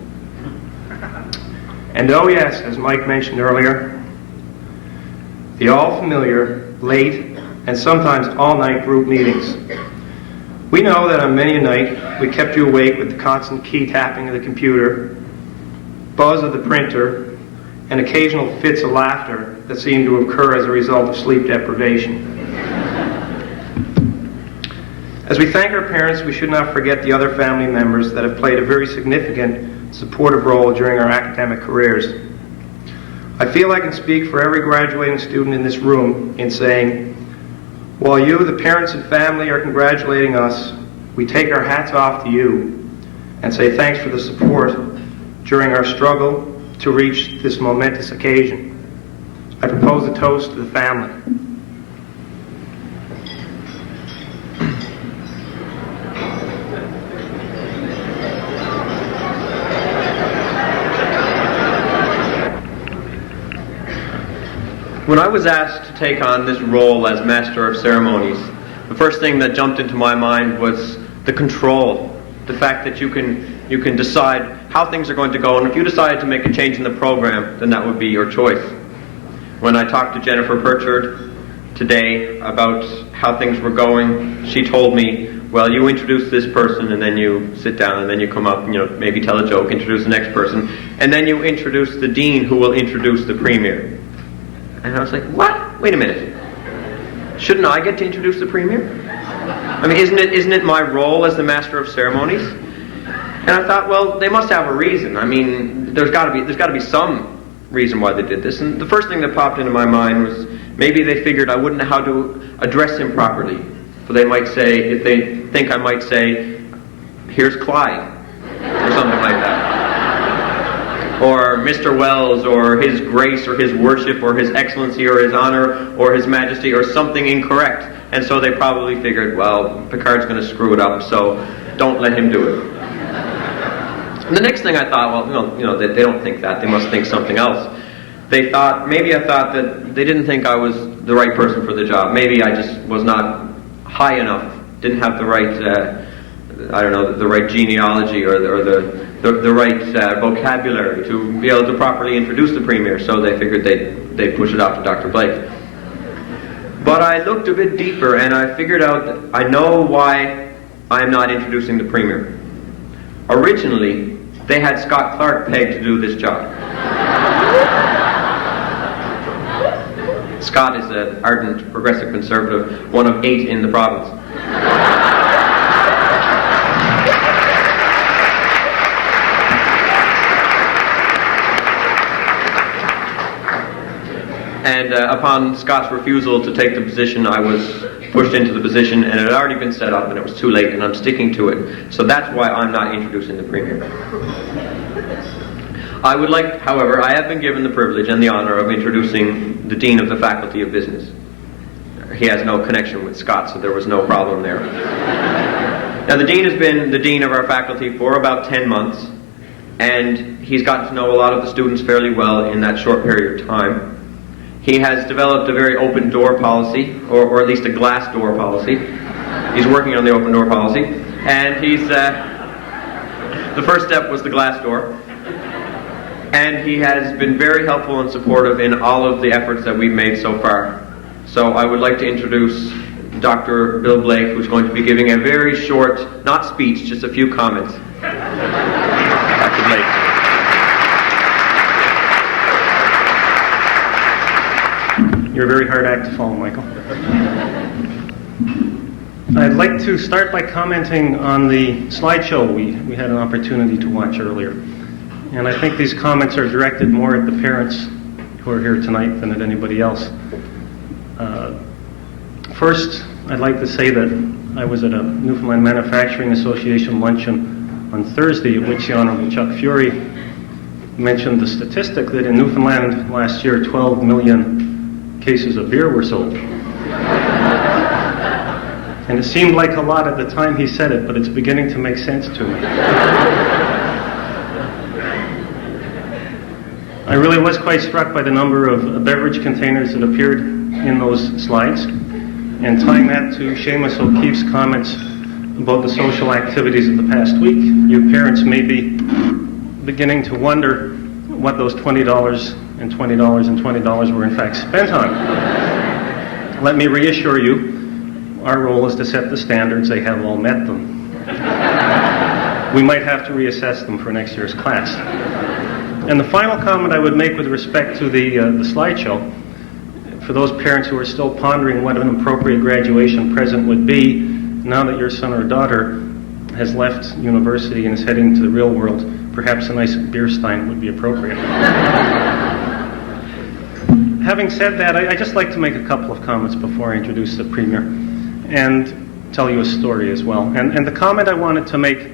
And oh yes, as Mike mentioned earlier, the all-familiar, late, and sometimes all-night group meetings. We know that on many a night we kept you awake with the constant key tapping of the computer, buzz of the printer, and occasional fits of laughter that seem to occur as a result of sleep deprivation. As we thank our parents, we should not forget the other family members that have played a very significant supportive role during our academic careers. I feel I can speak for every graduating student in this room in saying, while you, the parents and family, are congratulating us, we take our hats off to you and say thanks for the support during our struggle to reach this momentous occasion. I propose a toast to the family. When I was asked to take on this role as Master of Ceremonies, the first thing that jumped into my mind was the control. The fact that you can decide how things are going to go, and if you decided to make a change in the program, then that would be your choice. When I talked to Jennifer Purchard today about how things were going, she told me, well, you introduce this person, and then you sit down, and then you come up and maybe tell a joke, introduce the next person, and then you introduce the dean who will introduce the premier. And I was like, what? Wait a minute. Shouldn't I get to introduce the premier? I mean, isn't it my role as the Master of Ceremonies? And I thought, well, they must have a reason. I mean, there's got to be some reason why they did this. And the first thing that popped into my mind was maybe they figured I wouldn't know how to address him properly. So they might say, if they think I might say, here's Clyde, or something like that. Or Mr. Wells, or His Grace, or His Worship, or His Excellency, or His Honor, or His Majesty, or something incorrect. And so they probably figured, well, Picard's going to screw it up, so don't let him do it. And the next thing I thought, well, they don't think that. They must think something else. Maybe I thought that they didn't think I was the right person for the job. Maybe I just was not high enough, didn't have the right, the right genealogy or the right vocabulary to be able to properly introduce the premier, so they figured they'd push it off to Dr. Blake. But I looked a bit deeper and I figured out that I know why I am not introducing the premier. Originally, they had Scott Clarke pegged to do this job. Scott is an ardent progressive conservative, one of 8 in the province. And upon Scott's refusal to take the position, I was pushed into the position, and it had already been set up, and it was too late, and I'm sticking to it. So that's why I'm not introducing the premier. I would like, however, I have been given the privilege and the honor of introducing the Dean of the Faculty of Business. He has no connection with Scott, so there was no problem there. Now, the Dean has been the Dean of our faculty for about 10 months, and he's gotten to know a lot of the students fairly well in that short period of time. He has developed a very open door policy, or at least a glass door policy. He's working on the open door policy. And the first step was the glass door. And he has been very helpful and supportive in all of the efforts that we've made so far. So I would like to introduce Dr. Bill Blake, who's going to be giving a very short, not speech, just a few comments. Dr. Blake. You're a very hard act to follow, Michael. I'd like to start by commenting on the slideshow we had an opportunity to watch earlier. And I think these comments are directed more at the parents who are here tonight than at anybody else. First, I'd like to say that I was at a Newfoundland Manufacturing Association luncheon on Thursday, at which the Honorable Chuck Fury mentioned the statistic that in Newfoundland last year 12 million cases of beer were sold. And it seemed like a lot at the time he said it, but it's beginning to make sense to me. I really was quite struck by the number of beverage containers that appeared in those slides. And tying that to Seamus O'Keefe's comments about the social activities of the past week, you parents may be beginning to wonder what those $20 and $20 and $20 were in fact spent on. Let me reassure you, our role is to set the standards. They have all met them. We might have to reassess them for next year's class. And the final comment I would make with respect to the slideshow, for those parents who are still pondering what an appropriate graduation present would be now that your son or daughter has left university and is heading to the real world, perhaps a nice beer stein would be appropriate. Having said that, I'd just like to make a couple of comments before I introduce the Premier and tell you a story as well. And the comment I wanted to make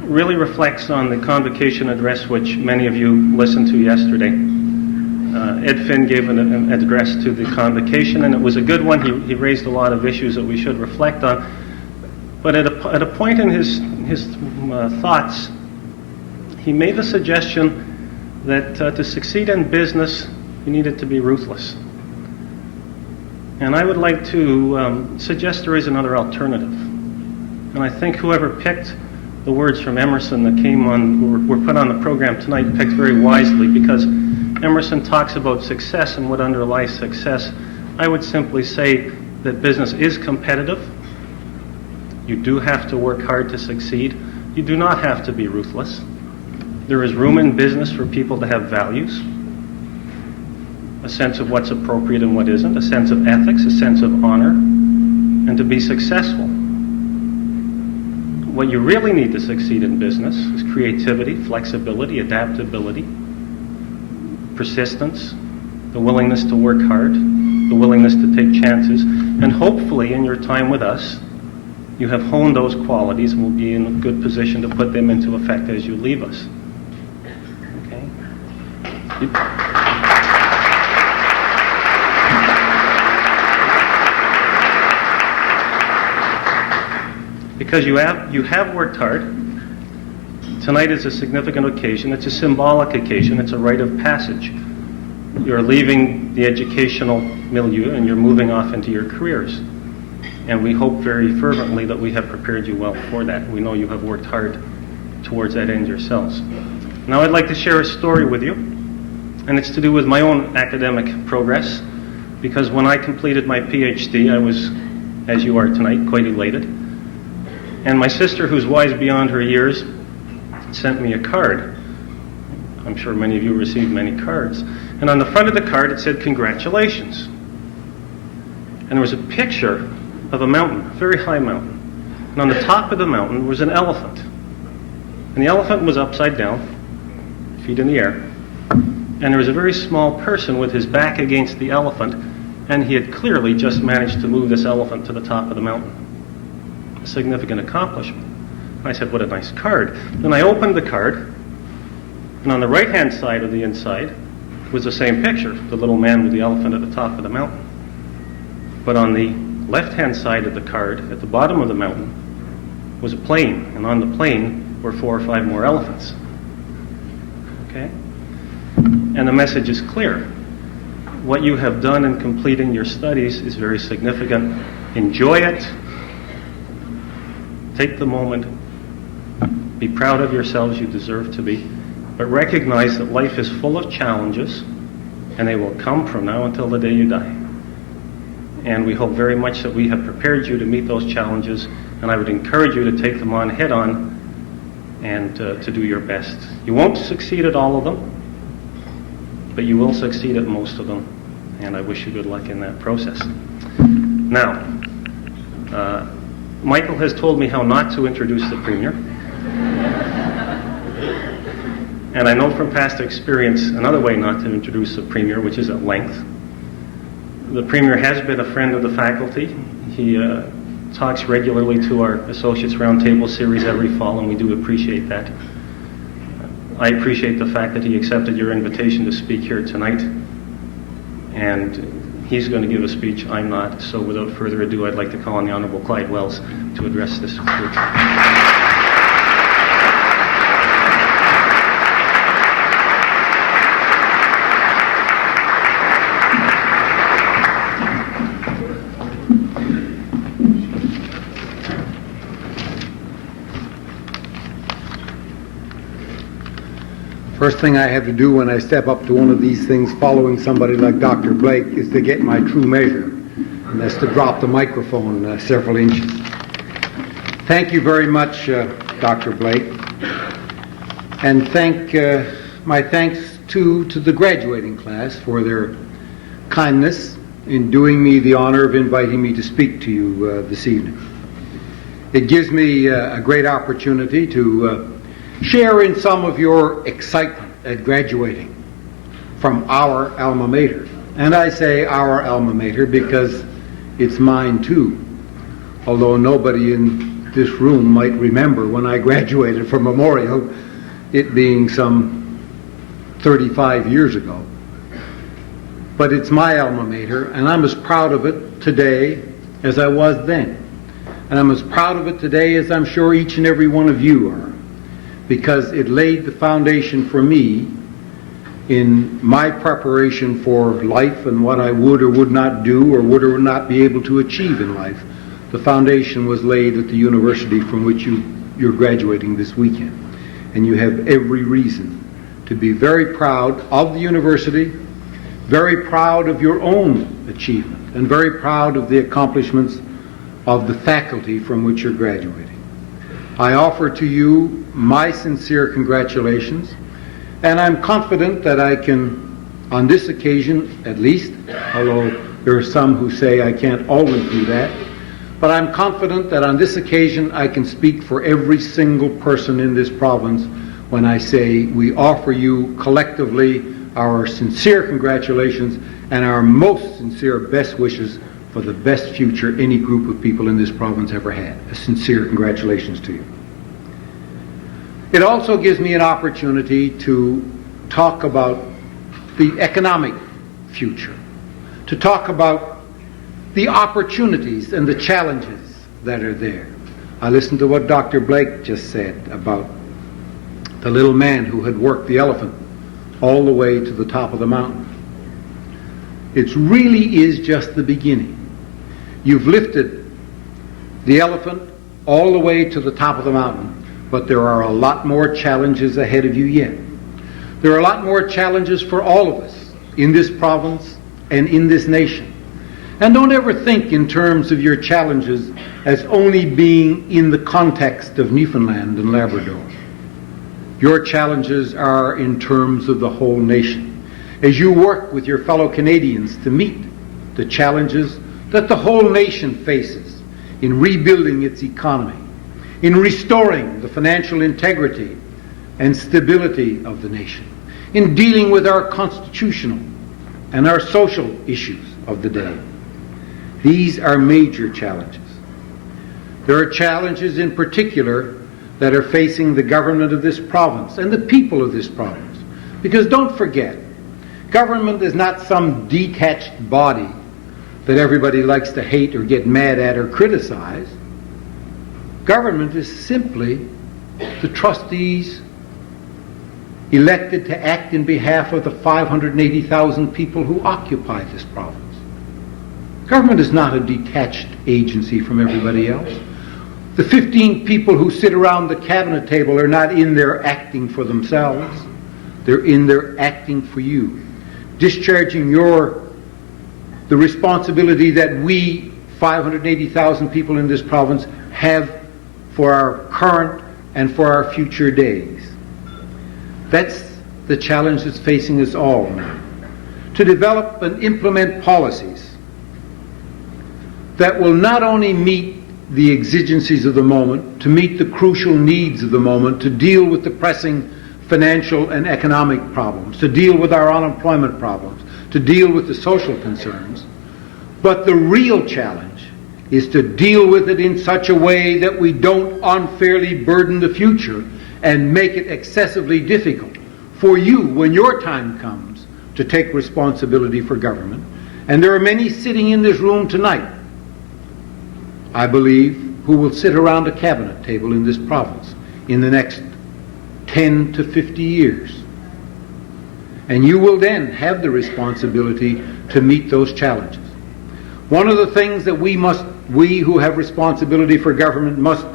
really reflects on the convocation address which many of you listened to yesterday. Ed Finn gave an address to the convocation, and it was a good one. He raised a lot of issues that we should reflect on. But at a point in his thoughts, he made the suggestion that to succeed in business, you needed to be ruthless. And I would like to suggest there is another alternative. And I think whoever picked the words from Emerson that came on, were put on the program tonight, picked very wisely, because Emerson talks about success and what underlies success. I would simply say that business is competitive. You do have to work hard to succeed. You do not have to be ruthless. There is room in business for people to have values, a sense of what's appropriate and what isn't, a sense of ethics, a sense of honor, and to be successful. What you really need to succeed in business is creativity, flexibility, adaptability, persistence, the willingness to work hard, the willingness to take chances, and hopefully in your time with us, you have honed those qualities and will be in a good position to put them into effect as you leave us. Okay? Because you have worked hard. Tonight is a significant occasion. It's a symbolic occasion. It's a rite of passage. You're leaving the educational milieu and you're moving off into your careers. And we hope very fervently that we have prepared you well for that. We know you have worked hard towards that end yourselves. Now I'd like to share a story with you, and it's to do with my own academic progress, because when I completed my PhD, I was, as you are tonight, quite elated. And my sister, who's wise beyond her years, sent me a card. I'm sure many of you received many cards. And on the front of the card it said, "Congratulations." And there was a picture of a mountain, a very high mountain. And on the top of the mountain was an elephant. And the elephant was upside down, feet in the air. And there was a very small person with his back against the elephant, and he had clearly just managed to move this elephant to the top of the mountain. A significant accomplishment. I said, what a nice card. Then I opened the card, and on the right-hand side of the inside was the same picture, the little man with the elephant at the top of the mountain. But on the left-hand side of the card, at the bottom of the mountain, was a plane, and on the plane were 4 or 5 more elephants. Okay? And the message is clear. What you have done in completing your studies is very significant. Enjoy it. Take the moment. Be proud of yourselves, you deserve to be. But recognize that life is full of challenges, and they will come from now until the day you die. And we hope very much that we have prepared you to meet those challenges, and I would encourage you to take them on head on and to do your best. You won't succeed at all of them, but you will succeed at most of them, and I wish you good luck in that process. Now, Michael has told me how not to introduce the Premier. And I know from past experience another way not to introduce the Premier, which is at length. The Premier has been a friend of the faculty. He talks regularly to our Associates Roundtable series every fall, and we do appreciate that. I appreciate the fact that he accepted your invitation to speak here tonight. And he's going to give a speech, I'm not. So without further ado, I'd like to call on the Honorable Clyde Wells to address this group. First thing I have to do when I step up to one of these things following somebody like Dr. Blake is to get my true measure, and that's to drop the microphone several inches. Thank you very much, Dr. Blake, and my thanks to the graduating class for their kindness in doing me the honor of inviting me to speak to you this evening. It gives me a great opportunity to share in some of your excitement at graduating from our alma mater. And I say our alma mater because it's mine too, although nobody in this room might remember when I graduated from Memorial, it being some 35 years ago. But it's my alma mater, and I'm as proud of it today as I was then. And I'm as proud of it today as I'm sure each and every one of you are, because it laid the foundation for me in my preparation for life and what I would or would not do or would or would not be able to achieve in life. The foundation was laid at the university from which you're graduating this weekend. And you have every reason to be very proud of the university, very proud of your own achievement, and very proud of the accomplishments of the faculty from which you're graduating. I offer to you my sincere congratulations, and I'm confident that I can, on this occasion at least, although there are some who say I can't always do that, but I'm confident that on this occasion I can speak for every single person in this province when I say we offer you collectively our sincere congratulations and our most sincere best wishes for the best future any group of people in this province ever had. A sincere congratulations to you. It also gives me an opportunity to talk about the economic future, to talk about the opportunities and the challenges that are there. I listened to what Dr. Blake just said about the little man who had worked the elephant all the way to the top of the mountain. It really is just the beginning. You've lifted the elephant all the way to the top of the mountain, but there are a lot more challenges ahead of you yet. There are a lot more challenges for all of us in this province and in this nation. And don't ever think in terms of your challenges as only being in the context of Newfoundland and Labrador. Your challenges are in terms of the whole nation, as you work with your fellow Canadians to meet the challenges that the whole nation faces in rebuilding its economy, in restoring the financial integrity and stability of the nation, in dealing with our constitutional and our social issues of the day. These are major challenges. There are challenges in particular that are facing the government of this province and the people of this province. Because don't forget, government is not some detached body that everybody likes to hate or get mad at or criticize. Government is simply the trustees elected to act in behalf of the 580,000 people who occupy this province. Government is not a detached agency from everybody else. The 15 people who sit around the cabinet table are not in there acting for themselves. They're in there acting for you, discharging the responsibility that we, 580,000 people in this province, have for our current and for our future days. That's the challenge that's facing us all now. To develop and implement policies that will not only meet the exigencies of the moment, to meet the crucial needs of the moment, to deal with the pressing financial and economic problems, to deal with our unemployment problems, to deal with the social concerns. But the real challenge is to deal with it in such a way that we don't unfairly burden the future and make it excessively difficult for you, when your time comes, to take responsibility for government. And there are many sitting in this room tonight, I believe, who will sit around a cabinet table in this province in the next 10 to 50 years. And you will then have the responsibility to meet those challenges. One of the things that we who have responsibility for government must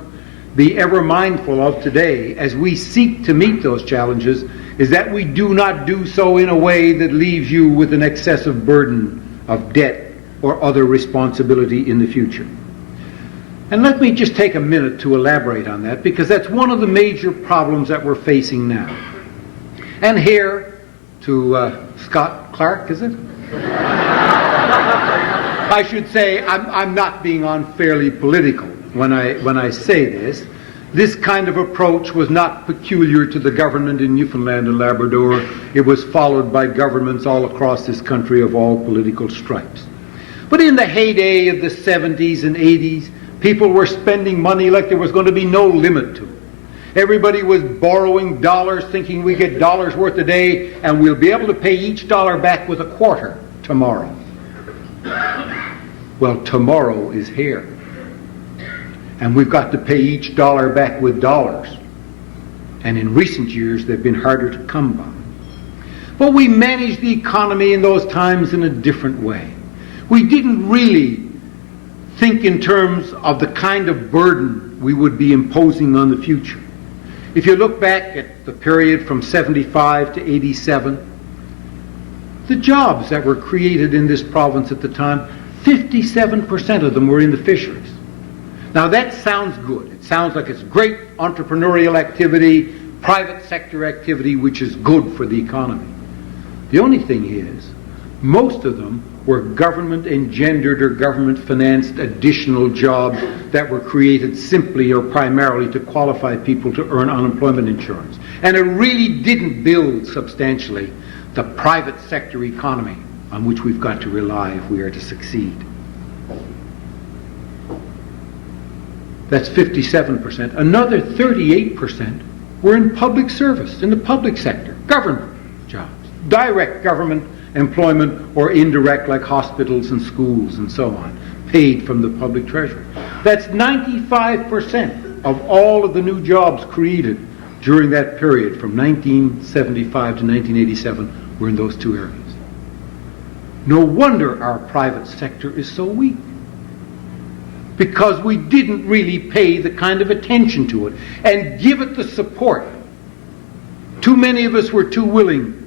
be ever mindful of today as we seek to meet those challenges is that we do not do so in a way that leaves you with an excessive burden of debt or other responsibility in the future. And let me just take a minute to elaborate on that, because that's one of the major problems that we're facing now. And here, to Clarke, is it? I should say I'm not being unfairly political when I say this. This kind of approach was not peculiar to the government in Newfoundland and Labrador. It was followed by governments all across this country of all political stripes. But in the heyday of the 70s and 80s, people were spending money like there was going to be no limit to it. Everybody was borrowing dollars, thinking we get dollars worth a day, and we'll be able to pay each dollar back with a quarter tomorrow. Well, tomorrow is here. And we've got to pay each dollar back with dollars. And in recent years, they've been harder to come by. But we managed the economy in those times in a different way. We didn't really think in terms of the kind of burden we would be imposing on the future. If you look back at the period from 75 to 87, the jobs that were created in this province at the time, 57% of them were in the fisheries. Now that sounds good. It sounds like it's great entrepreneurial activity, private sector activity, which is good for the economy. The only thing is, most of them were government-engendered or government-financed additional jobs that were created simply or primarily to qualify people to earn unemployment insurance. And it really didn't build substantially the private sector economy on which we've got to rely if we are to succeed. That's 57%. Another 38% were in public service, in the public sector, government jobs, direct government employment or indirect like hospitals and schools and so on, paid from the public treasury. That's 95% of all of the new jobs created during that period from 1975 to 1987 were in those two areas. No wonder our private sector is so weak, because we didn't really pay the kind of attention to it and give it the support. Too many of us were too willing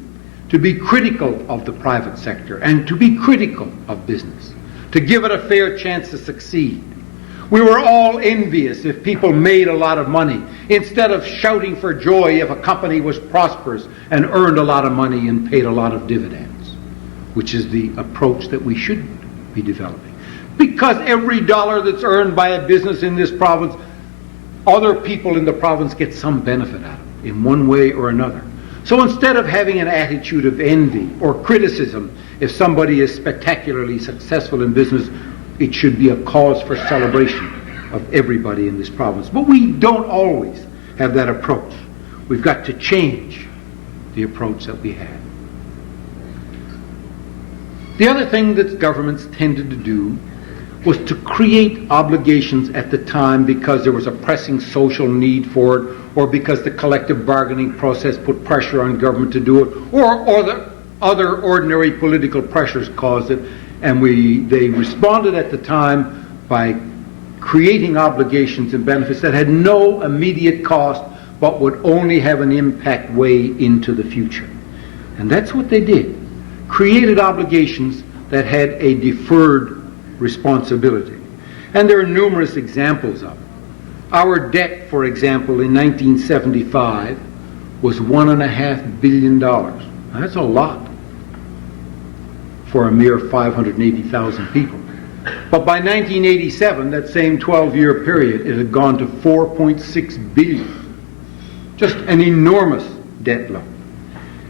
to be critical of the private sector and to be critical of business, to give it a fair chance to succeed. We were all envious if people made a lot of money, instead of shouting for joy if a company was prosperous and earned a lot of money and paid a lot of dividends, which is the approach that we should be developing. Because every dollar that's earned by a business in this province, other people in the province get some benefit out of it in one way or another. So instead of having an attitude of envy or criticism if somebody is spectacularly successful in business, it should be a cause for celebration of everybody in this province. But we don't always have that approach. We've got to change the approach that we have. The other thing that governments tended to do was to create obligations at the time because there was a pressing social need for it, or because the collective bargaining process put pressure on government to do it, or the other ordinary political pressures caused it, and they responded at the time by creating obligations and benefits that had no immediate cost but would only have an impact way into the future. And that's what they did. Created obligations that had a deferred responsibility. And there are numerous examples of it. Our debt, for example, in 1975 was $1.5 billion. Now, that's a lot for a mere 580,000 people. But by 1987, that same 12-year period, it had gone to $4.6 billion. Just an enormous debt load.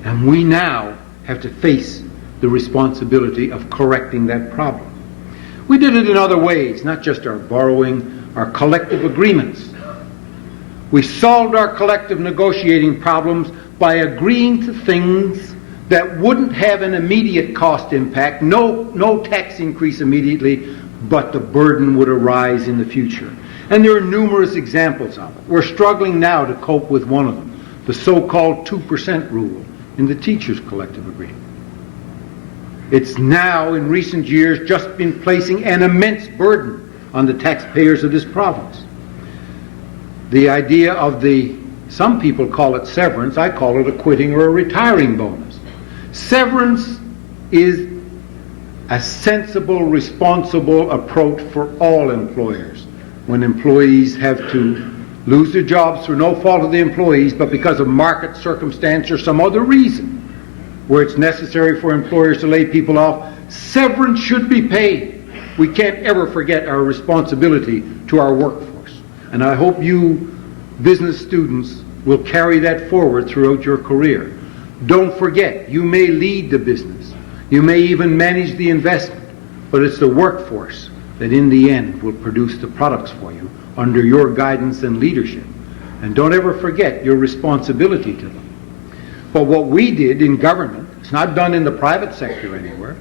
And we now have to face the responsibility of correcting that problem. We did it in other ways, not just our borrowing, our collective agreements. We solved our collective negotiating problems by agreeing to things that wouldn't have an immediate cost impact, no tax increase immediately, but the burden would arise in the future. And there are numerous examples of it. We're struggling now to cope with one of them, the so-called 2% rule in the teachers' collective agreement. It's now, in recent years, just been placing an immense burden on the taxpayers of this province. The idea of some people call it severance, I call it a quitting or a retiring bonus. Severance is a sensible, responsible approach for all employers. When employees have to lose their jobs through no fault of the employees, but because of market circumstance or some other reason, where it's necessary for employers to lay people off, severance should be paid. We can't ever forget our responsibility to our workforce. And I hope you business students will carry that forward throughout your career. Don't forget, you may lead the business. You may even manage the investment, but it's the workforce that in the end will produce the products for you under your guidance and leadership. And don't ever forget your responsibility to them. But what we did in government, it's not done in the private sector anywhere,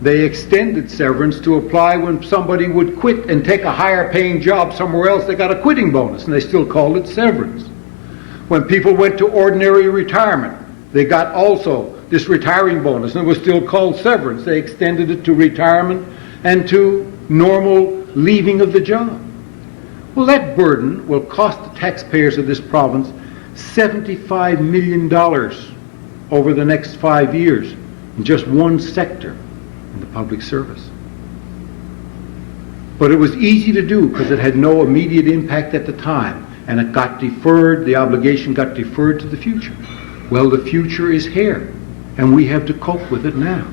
they extended severance to apply when somebody would quit and take a higher paying job somewhere else. They got a quitting bonus, and they still called it severance. When people went to ordinary retirement, they got also this retiring bonus, and it was still called severance. They extended it to retirement and to normal leaving of the job. Well, that burden will cost the taxpayers of this province $75 million over the next 5 years in just one sector in the public service. But it was easy to do because it had no immediate impact at the time, and it got deferred, the obligation got deferred to the future. Well, the future is here, and we have to cope with it now.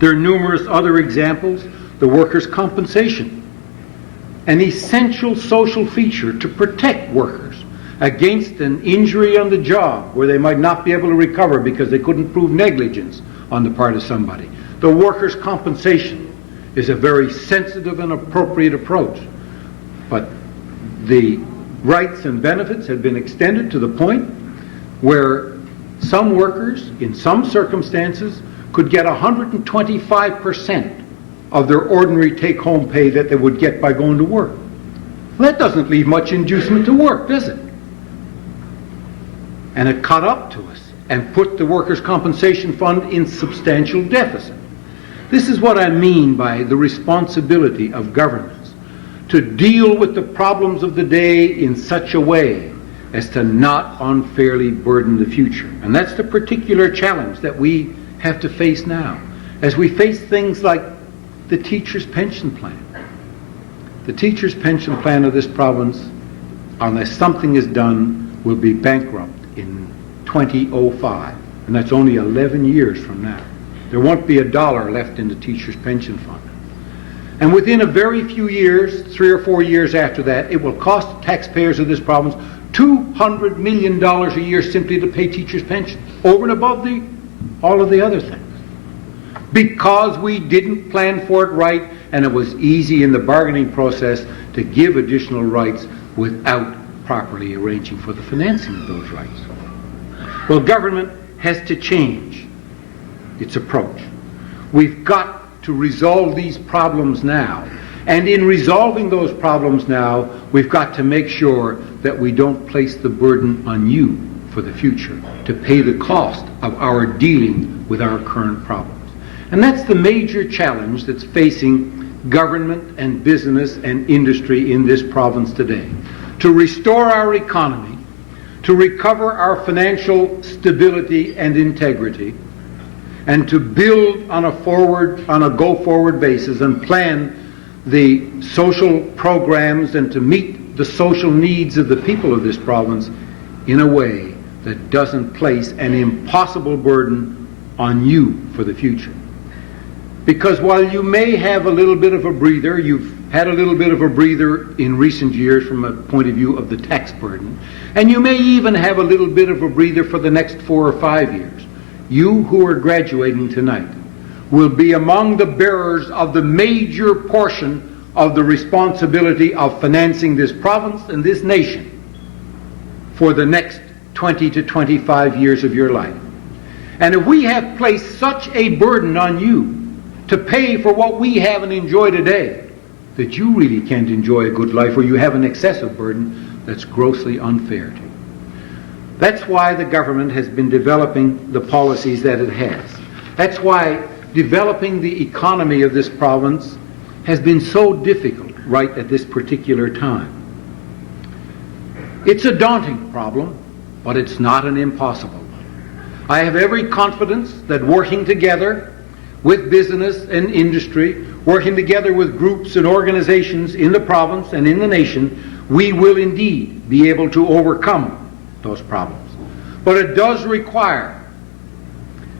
There are numerous other examples. The workers' compensation, an essential social feature to protect workers against an injury on the job where they might not be able to recover because they couldn't prove negligence on the part of somebody. The workers' compensation is a very sensitive and appropriate approach, but the rights and benefits have been extended to the point where some workers, in some circumstances, could get 125% of their ordinary take-home pay that they would get by going to work. Well, that doesn't leave much inducement to work, does it? And it caught up to us and put the workers' compensation fund in substantial deficit. This is what I mean by the responsibility of governments, to deal with the problems of the day in such a way as to not unfairly burden the future. And that's the particular challenge that we have to face now, as we face things like the teacher's pension plan. The teacher's pension plan of this province, unless something is done, will be bankrupt in 2005, and that's only 11 years from now. There won't be a dollar left in the teacher's pension fund. And within a very few years, 3 or 4 years after that, it will cost taxpayers of this province $200 million a year simply to pay teachers' pensions, over and above all of the other things. Because we didn't plan for it right, and it was easy in the bargaining process to give additional rights without properly arranging for the financing of those rights. Well, government has to change its approach. We've got to resolve these problems now. And in resolving those problems now, we've got to make sure that we don't place the burden on you for the future to pay the cost of our dealing with our current problems. And that's the major challenge that's facing government and business and industry in this province today. To restore our economy, to recover our financial stability and integrity, and to build on a go-forward basis and plan the social programs and to meet the social needs of the people of this province in a way that doesn't place an impossible burden on you for the future. Because while you may have a little bit of a breather, you've had a little bit of a breather in recent years from a point of view of the tax burden, and you may even have a little bit of a breather for the next 4 or 5 years, you who are graduating tonight will be among the bearers of the major portion of the responsibility of financing this province and this nation for the next 20 to 25 years of your life. And if we have placed such a burden on you to pay for what we have and enjoy today, that you really can't enjoy a good life, or you have an excessive burden that's grossly unfair to you. That's why the government has been developing the policies that it has. That's why developing the economy of this province has been so difficult right at this particular time. It's a daunting problem, but it's not an impossible one. I have every confidence that working together with business and industry, working together with groups and organizations in the province and in the nation, we will indeed be able to overcome those problems. But it does require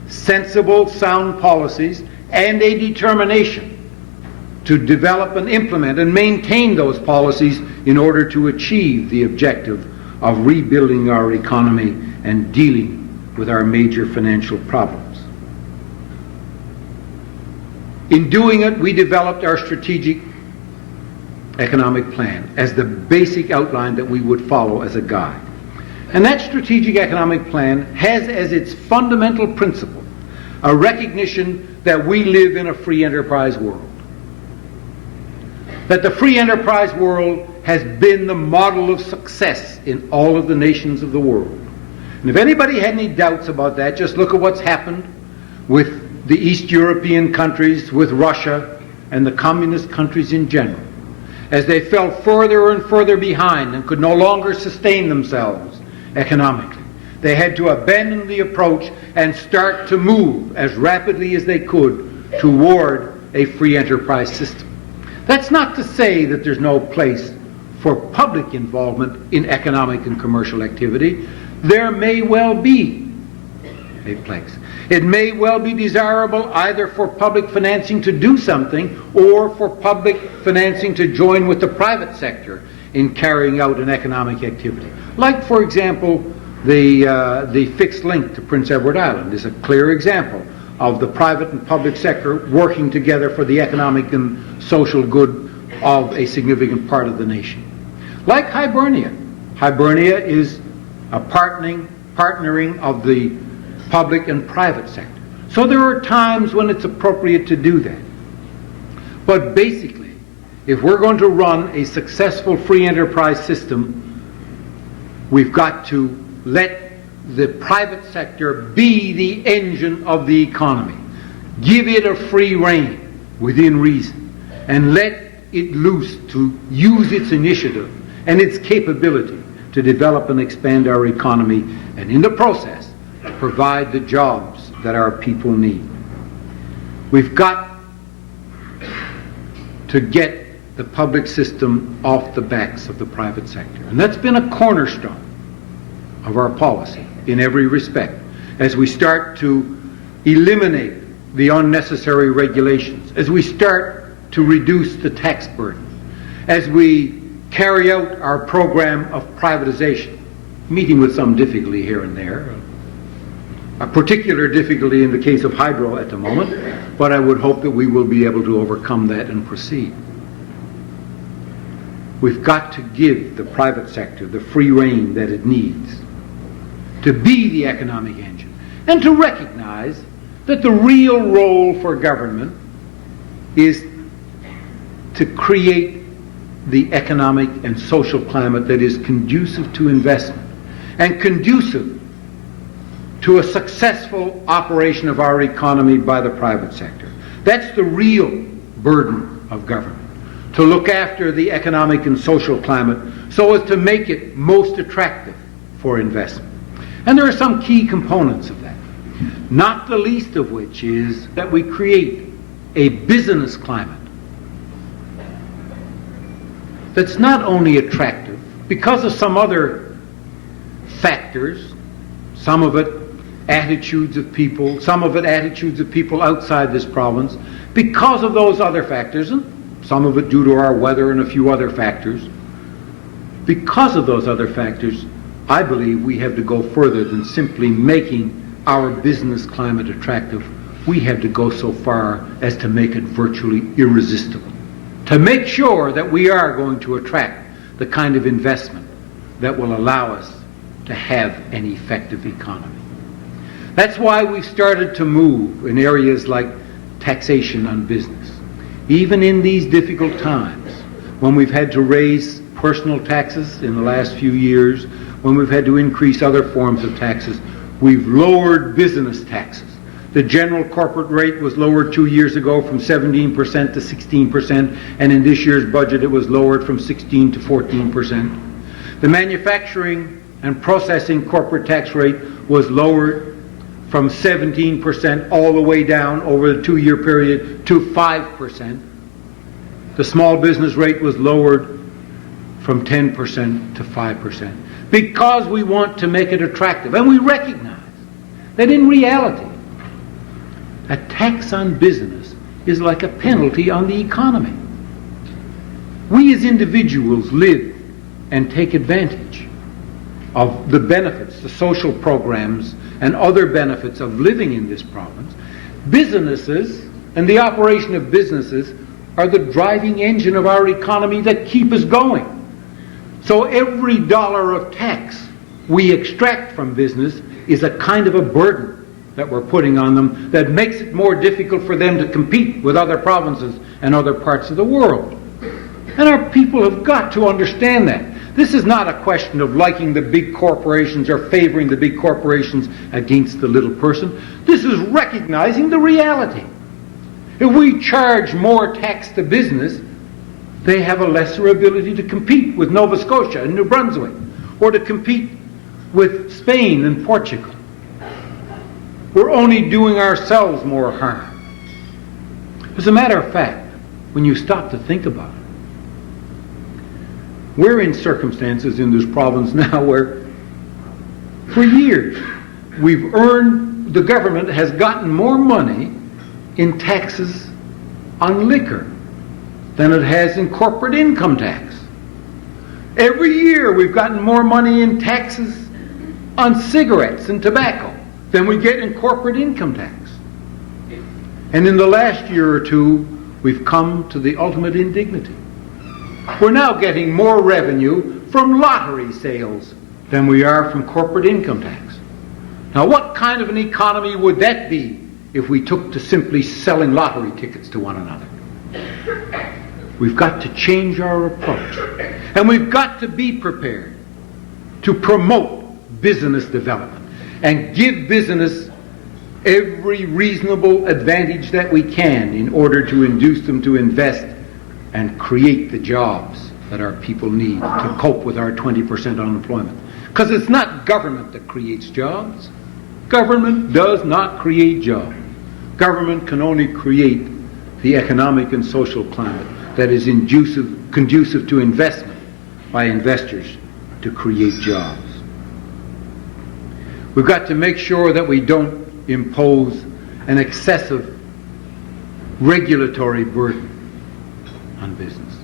sensible, sound policies and a determination to develop and implement and maintain those policies in order to achieve the objective of rebuilding our economy and dealing with our major financial problems. In doing it, we developed our strategic economic plan as the basic outline that we would follow as a guide. And that strategic economic plan has as its fundamental principle a recognition that we live in a free enterprise world. That the free enterprise world has been the model of success in all of the nations of the world. And if anybody had any doubts about that, just look at what's happened with the East European countries, with Russia, and the communist countries in general. As they fell further and further behind and could no longer sustain themselves economically, they had to abandon the approach and start to move as rapidly as they could toward a free enterprise system. That's not to say that there's no place for public involvement in economic and commercial activity. There may well be a place. It may well be desirable either for public financing to do something or for public financing to join with the private sector in carrying out an economic activity. Like, for example, the fixed link to Prince Edward Island is a clear example of the private and public sector working together for the economic and social good of a significant part of the nation. Like Hibernia. Hibernia is a partnering of the public and private sector. So there are times when it's appropriate to do that. But basically, if we're going to run a successful free enterprise system, we've got to let the private sector be the engine of the economy. Give it a free rein within reason, and let it loose to use its initiative and its capability to develop and expand our economy, and in the process provide the jobs that our people need. We've got to get the public system off the backs of the private sector. And that's been a cornerstone of our policy in every respect, as we start to eliminate the unnecessary regulations, as we start to reduce the tax burden, as we carry out our program of privatization, meeting with some difficulty here and there, a particular difficulty in the case of hydro at the moment, but I would hope that we will be able to overcome that and proceed. We've got to give the private sector the free rein that it needs to be the economic engine, and to recognize that the real role for government is to create the economic and social climate that is conducive to investment and conducive to a successful operation of our economy by the private sector. That's the real burden of government, to look after the economic and social climate so as to make it most attractive for investment. And there are some key components of that, not the least of which is that we create a business climate that's not only attractive because of some other factors, some of it attitudes of people, some of it attitudes of people outside this province, Because of those other factors, and some of it due to our weather and a few other factors, because of those other factors, I believe we have to go further than simply making our business climate attractive. We have to go so far as to make it virtually irresistible, to make sure that we are going to attract the kind of investment that will allow us to have an effective economy. That's why we've started to move in areas like taxation on business. Even in these difficult times, when we've had to raise personal taxes in the last few years, when we've had to increase other forms of taxes, we've lowered business taxes. The general corporate rate was lowered 2 years ago from 17% to 16%, and in this year's budget it was lowered from 16 to 14%. The manufacturing and processing corporate tax rate was lowered from 17% all the way down over the 2-year period to 5%. The small business rate was lowered from 10% to 5%, because we want to make it attractive. And we recognize that in reality, a tax on business is like a penalty on the economy. We as individuals live and take advantage of the benefits, the social programs, and other benefits of living in this province. Businesses and the operation of businesses are the driving engine of our economy that keep us going. So every dollar of tax we extract from business is a kind of a burden that we're putting on them that makes it more difficult for them to compete with other provinces and other parts of the world. And our people have got to understand that. This is not a question of liking the big corporations or favoring the big corporations against the little person. This is recognizing the reality. If we charge more tax to business, they have a lesser ability to compete with Nova Scotia and New Brunswick, or to compete with Spain and Portugal. We're only doing ourselves more harm. As a matter of fact, when you stop to think about it, we're in circumstances in this province now where, for years, the government has gotten more money in taxes on liquor than it has in corporate income tax. Every year we've gotten more money in taxes on cigarettes and tobacco than we get in corporate income tax. And in the last year or two, we've come to the ultimate indignity. We're now getting more revenue from lottery sales than we are from corporate income tax. Now, what kind of an economy would that be if we took to simply selling lottery tickets to one another? We've got to change our approach. And we've got to be prepared to promote business development and give business every reasonable advantage that we can in order to induce them to invest and create the jobs that our people need to cope with our 20% unemployment. Because it's not government that creates jobs. Government does not create jobs. Government can only create the economic and social climate that is conducive to investment by investors to create jobs. We've got to make sure that we don't impose an excessive regulatory burden on business.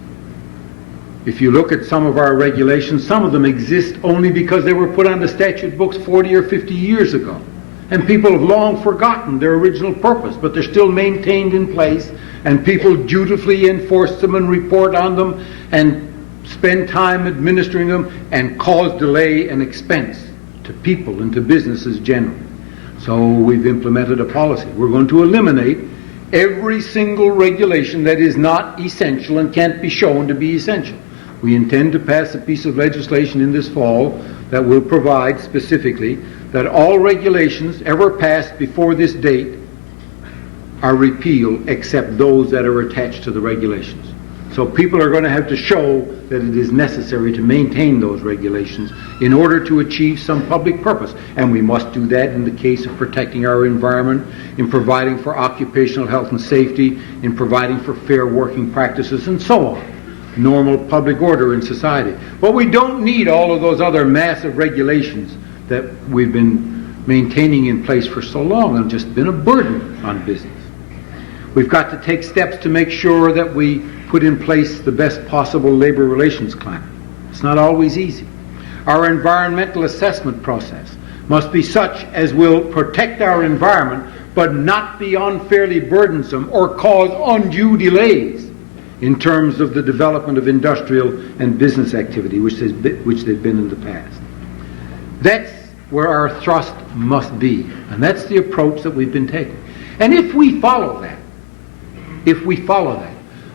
If you look at some of our regulations, some of them exist only because they were put on the statute books 40 or 50 years ago. And people have long forgotten their original purpose, but they're still maintained in place, and people dutifully enforce them and report on them and spend time administering them and cause delay and expense to people and to businesses generally. So we've implemented a policy. We're going to eliminate every single regulation that is not essential and can't be shown to be essential. We intend to pass a piece of legislation in this fall that will provide specifically that all regulations ever passed before this date are repealed except those that are attached to the regulations. So people are going to have to show that it is necessary to maintain those regulations in order to achieve some public purpose. And we must do that in the case of protecting our environment, in providing for occupational health and safety, in providing for fair working practices, and so on. Normal public order in society. But we don't need all of those other massive regulations that we've been maintaining in place for so long and just been a burden on business. We've got to take steps to make sure that we put in place the best possible labor relations climate. It's not always easy. Our environmental assessment process must be such as will protect our environment but not be unfairly burdensome or cause undue delays in terms of the development of industrial and business activity, which they've been in the past. That's where our thrust must be, and that's the approach that we've been taking. And if we follow that,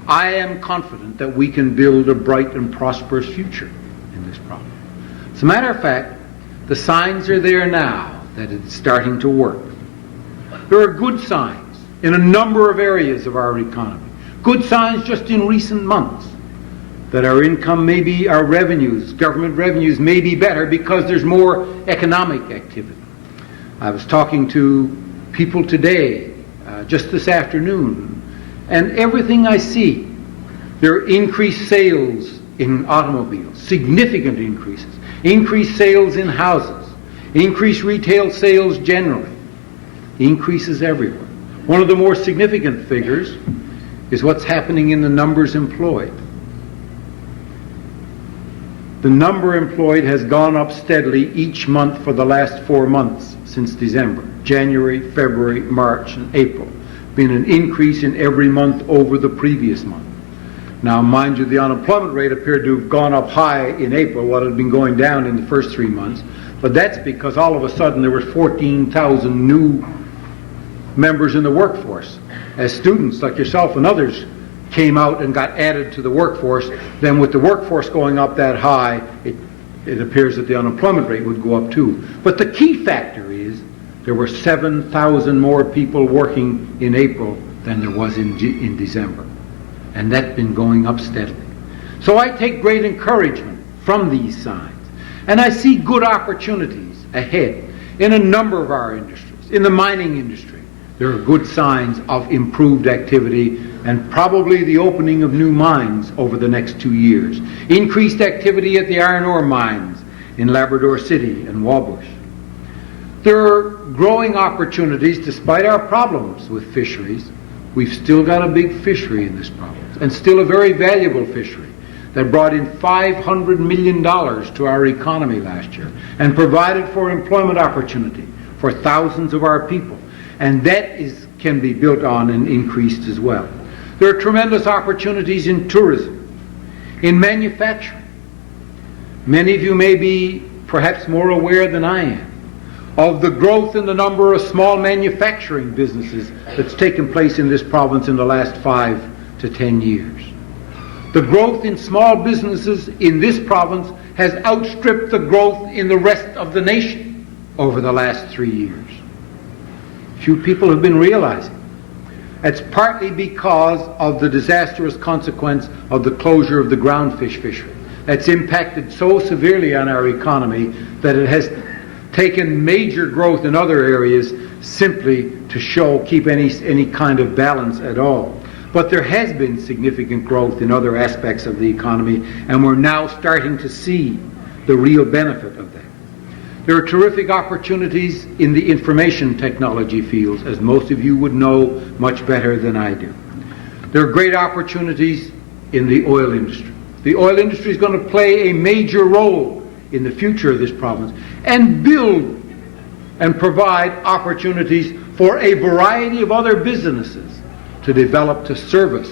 I am confident that we can build a bright and prosperous future in this problem. As a matter of fact, the signs are there now that it's starting to work. There are good signs in a number of areas of our economy. Good signs just in recent months that our income may be, our revenues, government revenues may be better because there's more economic activity. I was talking to people today, just this afternoon, and everything I see, there are increased sales in automobiles, significant increases, increased sales in houses, increased retail sales generally, increases everywhere. One of the more significant figures is what's happening in the numbers employed. The number employed has gone up steadily each month for the last 4 months since December. January, February, March, and April. Been an increase in every month over the previous month. Now, mind you, the unemployment rate appeared to have gone up high in April, what had been going down in the first 3 months. But that's because all of a sudden there were 14,000 new members in the workforce. As students like yourself and others came out and got added to the workforce, then with the workforce going up that high, it appears that the unemployment rate would go up too. But the key factor is there were 7,000 more people working in April than there was in December. And that's been going up steadily. So I take great encouragement from these signs. And I see good opportunities ahead in a number of our industries. In the mining industry, there are good signs of improved activity and probably the opening of new mines over the next 2 years. Increased activity at the iron ore mines in Labrador City and Wabush. There are growing opportunities despite our problems with fisheries. We've still got a big fishery in this province, and still a very valuable fishery that brought in $500 million to our economy last year and provided for employment opportunity for thousands of our people. And that can be built on and increased as well. There are tremendous opportunities in tourism, in manufacturing. Many of you may be perhaps more aware than I am of the growth in the number of small manufacturing businesses that's taken place in this province in the last 5 to 10 years. The growth in small businesses in this province has outstripped the growth in the rest of the nation over the last 3 years. Few people have been realizing. It's partly because of the disastrous consequence of the closure of the groundfish fishery. That's impacted so severely on our economy that it has taken major growth in other areas simply to keep any kind of balance at all. But there has been significant growth in other aspects of the economy, and we're now starting to see the real benefit of that. There are terrific opportunities in the information technology fields, as most of you would know much better than I do. There are great opportunities in the oil industry. The oil industry is going to play a major role in the future of this province and build and provide opportunities for a variety of other businesses to develop to service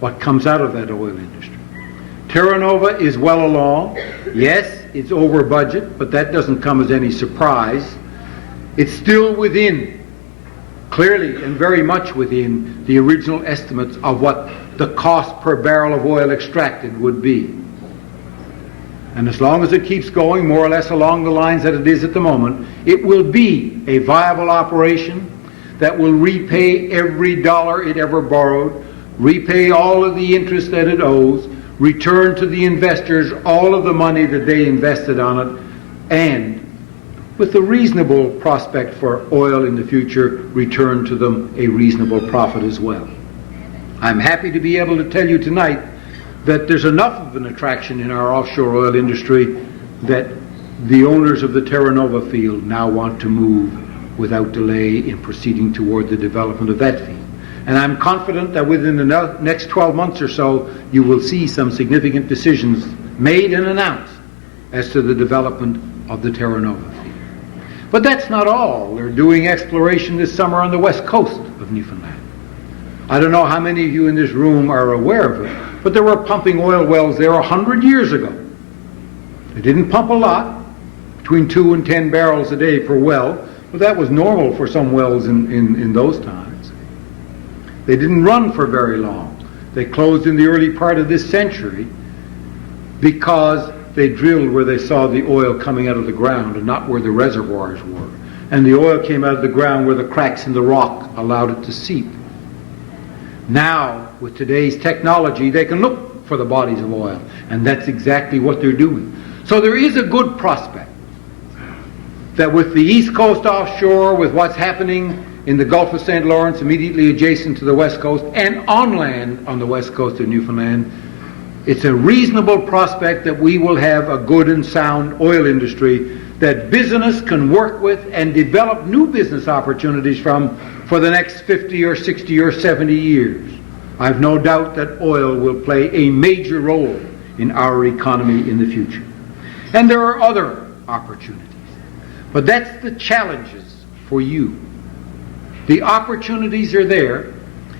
what comes out of that oil industry. Terra Nova is well along. Yes, it's over budget, but that doesn't come as any surprise. It's still clearly and very much within the original estimates of what the cost per barrel of oil extracted would be. And as long as it keeps going more or less along the lines that it is at the moment, it will be a viable operation that will repay every dollar it ever borrowed, repay all of the interest that it owes, return to the investors all of the money that they invested on it, and with a reasonable prospect for oil in the future, return to them a reasonable profit as well. I'm happy to be able to tell you tonight that there's enough of an attraction in our offshore oil industry that the owners of the Terra Nova field now want to move without delay in proceeding toward the development of that field. And I'm confident that within the next 12 months or so, you will see some significant decisions made and announced as to the development of the Terra Nova field. But that's not all. They're doing exploration this summer on the west coast of Newfoundland. I don't know how many of you in this room are aware of it, but there were pumping oil wells there 100 years ago. They didn't pump a lot, between 2 and 10 barrels a day per well, but that was normal for some wells in those times. They didn't run for very long. They closed in the early part of this century because they drilled where they saw the oil coming out of the ground and not where the reservoirs were. And the oil came out of the ground where the cracks in the rock allowed it to seep. Now, with today's technology, they can look for the bodies of oil, and that's exactly what they're doing. So there is a good prospect that with the East Coast offshore, with what's happening in the Gulf of St. Lawrence immediately adjacent to the West Coast, and on land on the West Coast of Newfoundland, it's a reasonable prospect that we will have a good and sound oil industry that business can work with and develop new business opportunities from for the next 50 or 60 or 70 years. I've no doubt that oil will play a major role in our economy in the future. And there are other opportunities. But that's the challenges for you. The opportunities are there.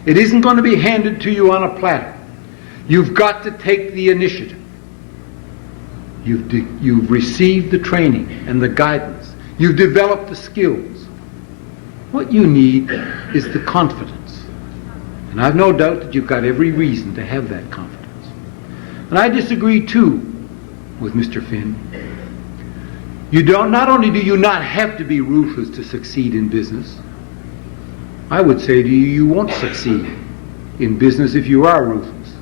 It isn't going to be handed to you on a platter. You've got to take the initiative. You've received the training and the guidance. You've developed the skills. What you need is the confidence. And I've no doubt that you've got every reason to have that confidence. And I disagree too with Mr. Finn. Not only do you not have to be ruthless to succeed in business, I would say to you, you won't succeed in business if you are ruthless.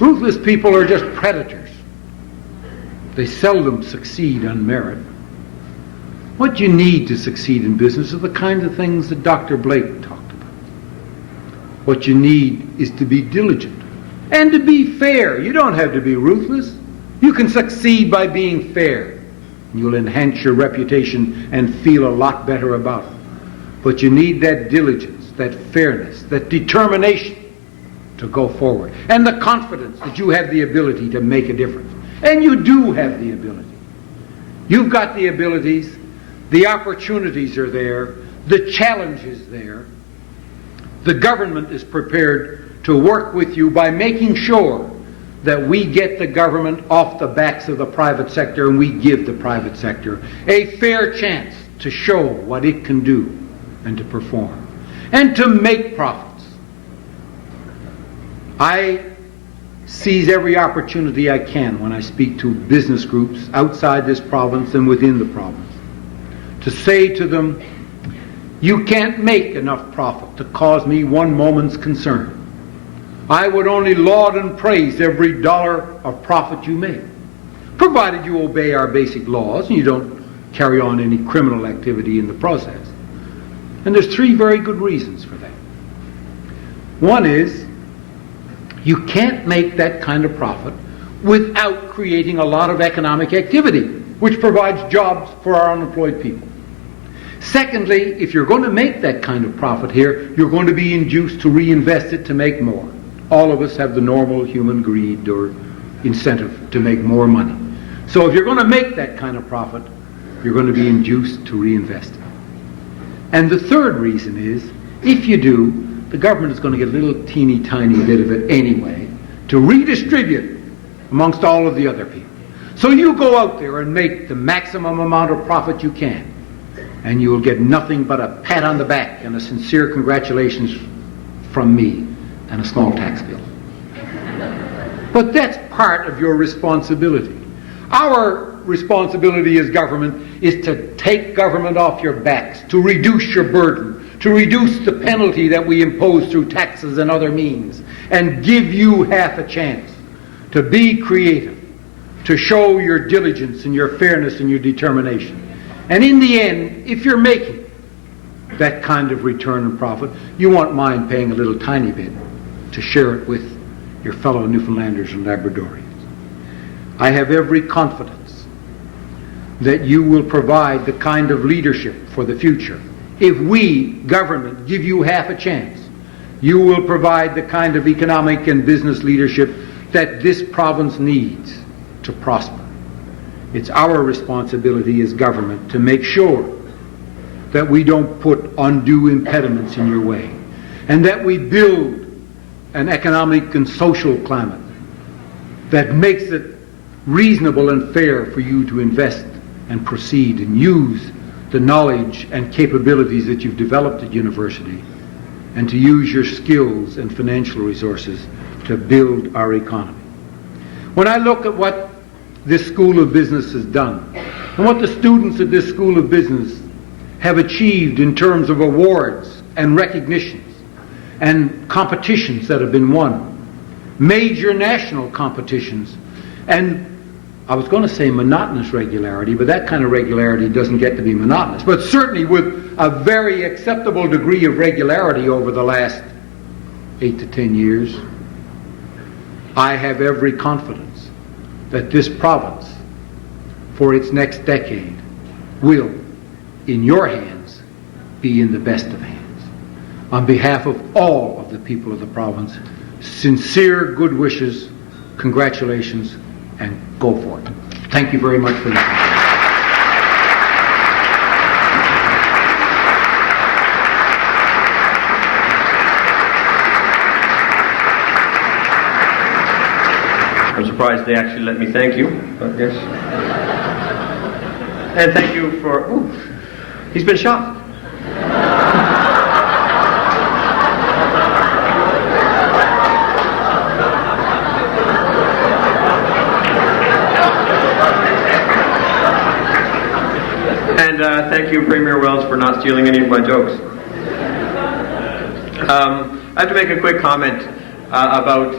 Ruthless people are just predators. They seldom succeed on merit. What you need to succeed in business are the kinds of things that Dr. Blake talked about. What you need is to be diligent and to be fair. You don't have to be ruthless. You can succeed by being fair. You'll enhance your reputation and feel a lot better about it. But you need that diligence, that fairness, that determination to go forward, and the confidence that you have the ability to make a difference. And you do have the ability. You've got the abilities, the opportunities are there, the challenge is there. The government is prepared to work with you by making sure that we get the government off the backs of the private sector, and we give the private sector a fair chance to show what it can do and to perform and to make profits. I seize every opportunity I can when I speak to business groups outside this province and within the province to say to them, you can't make enough profit to cause me one moment's concern. I would only laud and praise every dollar of profit you make, provided you obey our basic laws and you don't carry on any criminal activity in the process. And there's 3 very good reasons for that. One is, you can't make that kind of profit without creating a lot of economic activity, which provides jobs for our unemployed people. Secondly, if you're going to make that kind of profit here, you're going to be induced to reinvest it to make more. All of us have the normal human greed or incentive to make more money. So if you're going to make that kind of profit, you're going to be induced to reinvest it. And the third reason is, if you do, the government is going to get a little teeny tiny bit of it anyway to redistribute amongst all of the other people. So you go out there and make the maximum amount of profit you can, and you will get nothing but a pat on the back and a sincere congratulations from me and a small tax bill. But that's part of your responsibility. Our responsibility as government is to take government off your backs, to reduce your burden, to reduce the penalty that we impose through taxes and other means, and give you half a chance to be creative, to show your diligence and your fairness and your determination. And in the end, if you're making that kind of return and profit, you won't mind paying a little tiny bit to share it with your fellow Newfoundlanders and Labradorians. I have every confidence that you will provide the kind of leadership for the future if we, government, give you half a chance You will provide the kind of economic and business leadership that this province needs to prosper. It's our responsibility as government to make sure that we don't put undue impediments in your way, and that we build an economic and social climate that makes it reasonable and fair for you to invest and proceed and use the knowledge and capabilities that you've developed at university, and to use your skills and financial resources to build our economy. When I look at what this School of Business has done, and what the students at this School of Business have achieved in terms of awards and recognitions and competitions that have been won, major national competitions, and I was going to say monotonous regularity, but that kind of regularity doesn't get to be monotonous, but certainly with a very acceptable degree of regularity over the last 8 to 10 years, I have every confidence that this province, for its next decade, will, in your hands, be in the best of hands. On behalf of all of the people of the province, sincere good wishes, congratulations, and go for it. Thank you very much for listening. I'm surprised they actually let me thank you, but yes. And thank you for... Ooh, he's been shot. And thank you, Premier Wells, for not stealing any of my jokes. I have to make a quick comment about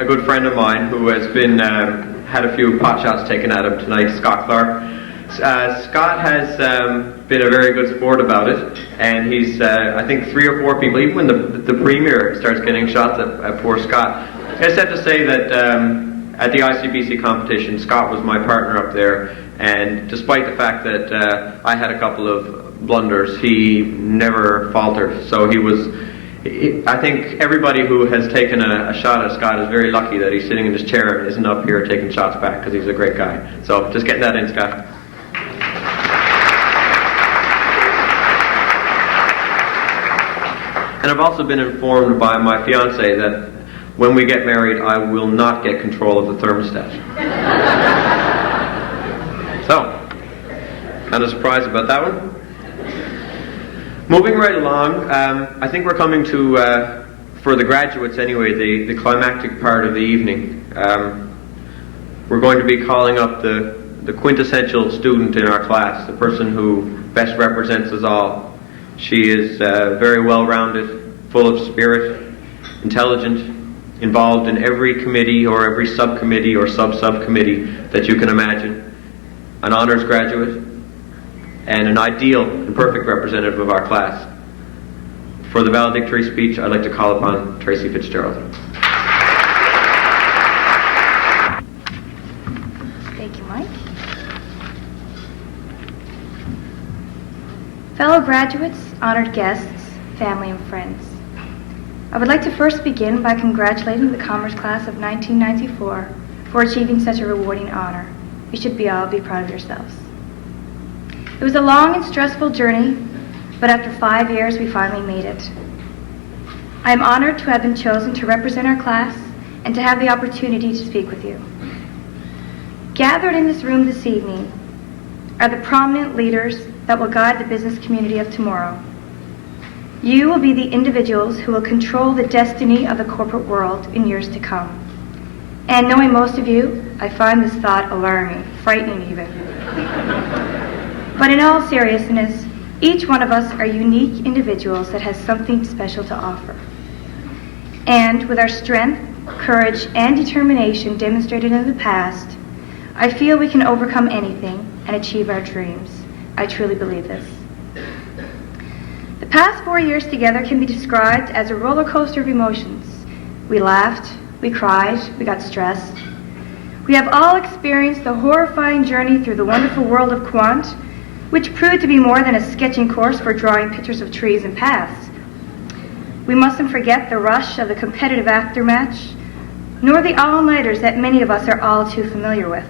a good friend of mine who has been had a few pot shots taken at him tonight, Scott Clarke. Scott has been a very good sport about it, and he's, I think, 3 or 4 people, even when the Premier starts getting shots at poor Scott. I just have to say that at the ICBC competition, Scott was my partner up there, and despite the fact that I had a couple of blunders, he never faltered. So he was... I think everybody who has taken a shot at Scott is very lucky that he's sitting in his chair and isn't up here taking shots back, because he's a great guy. So just getting that in, Scott. And I've also been informed by my fiancée that when we get married, I will not get control of the thermostat. So, kind of surprised about that one. Moving right along, I think we're coming to, for the graduates anyway, the climactic part of the evening. We're going to be calling up the quintessential student in our class, the person who best represents us all. She is very well-rounded, full of spirit, intelligent, involved in every committee or every subcommittee or sub-subcommittee that you can imagine, an honors graduate, and an ideal and perfect representative of our class. For the valedictory speech, I'd like to call upon Tracy Fitzgerald. Thank you, Mike. Fellow graduates, honored guests, family and friends, I would like to first begin by congratulating the Commerce Class of 1994 for achieving such a rewarding honor. You should all be proud of yourselves. It was a long and stressful journey, but after 5 years, we finally made it. I am honored to have been chosen to represent our class and to have the opportunity to speak with you. Gathered in this room this evening are the prominent leaders that will guide the business community of tomorrow. You will be the individuals who will control the destiny of the corporate world in years to come. And knowing most of you, I find this thought alarming, frightening even. But in all seriousness, each one of us are unique individuals that has something special to offer. And with our strength, courage, and determination demonstrated in the past, I feel we can overcome anything and achieve our dreams. I truly believe this. The past 4 years together can be described as a roller coaster of emotions. We laughed, we cried, we got stressed. We have all experienced the horrifying journey through the wonderful world of quant, which proved to be more than a sketching course for drawing pictures of trees and paths. We mustn't forget the rush of the competitive aftermatch, nor the all-nighters that many of us are all too familiar with,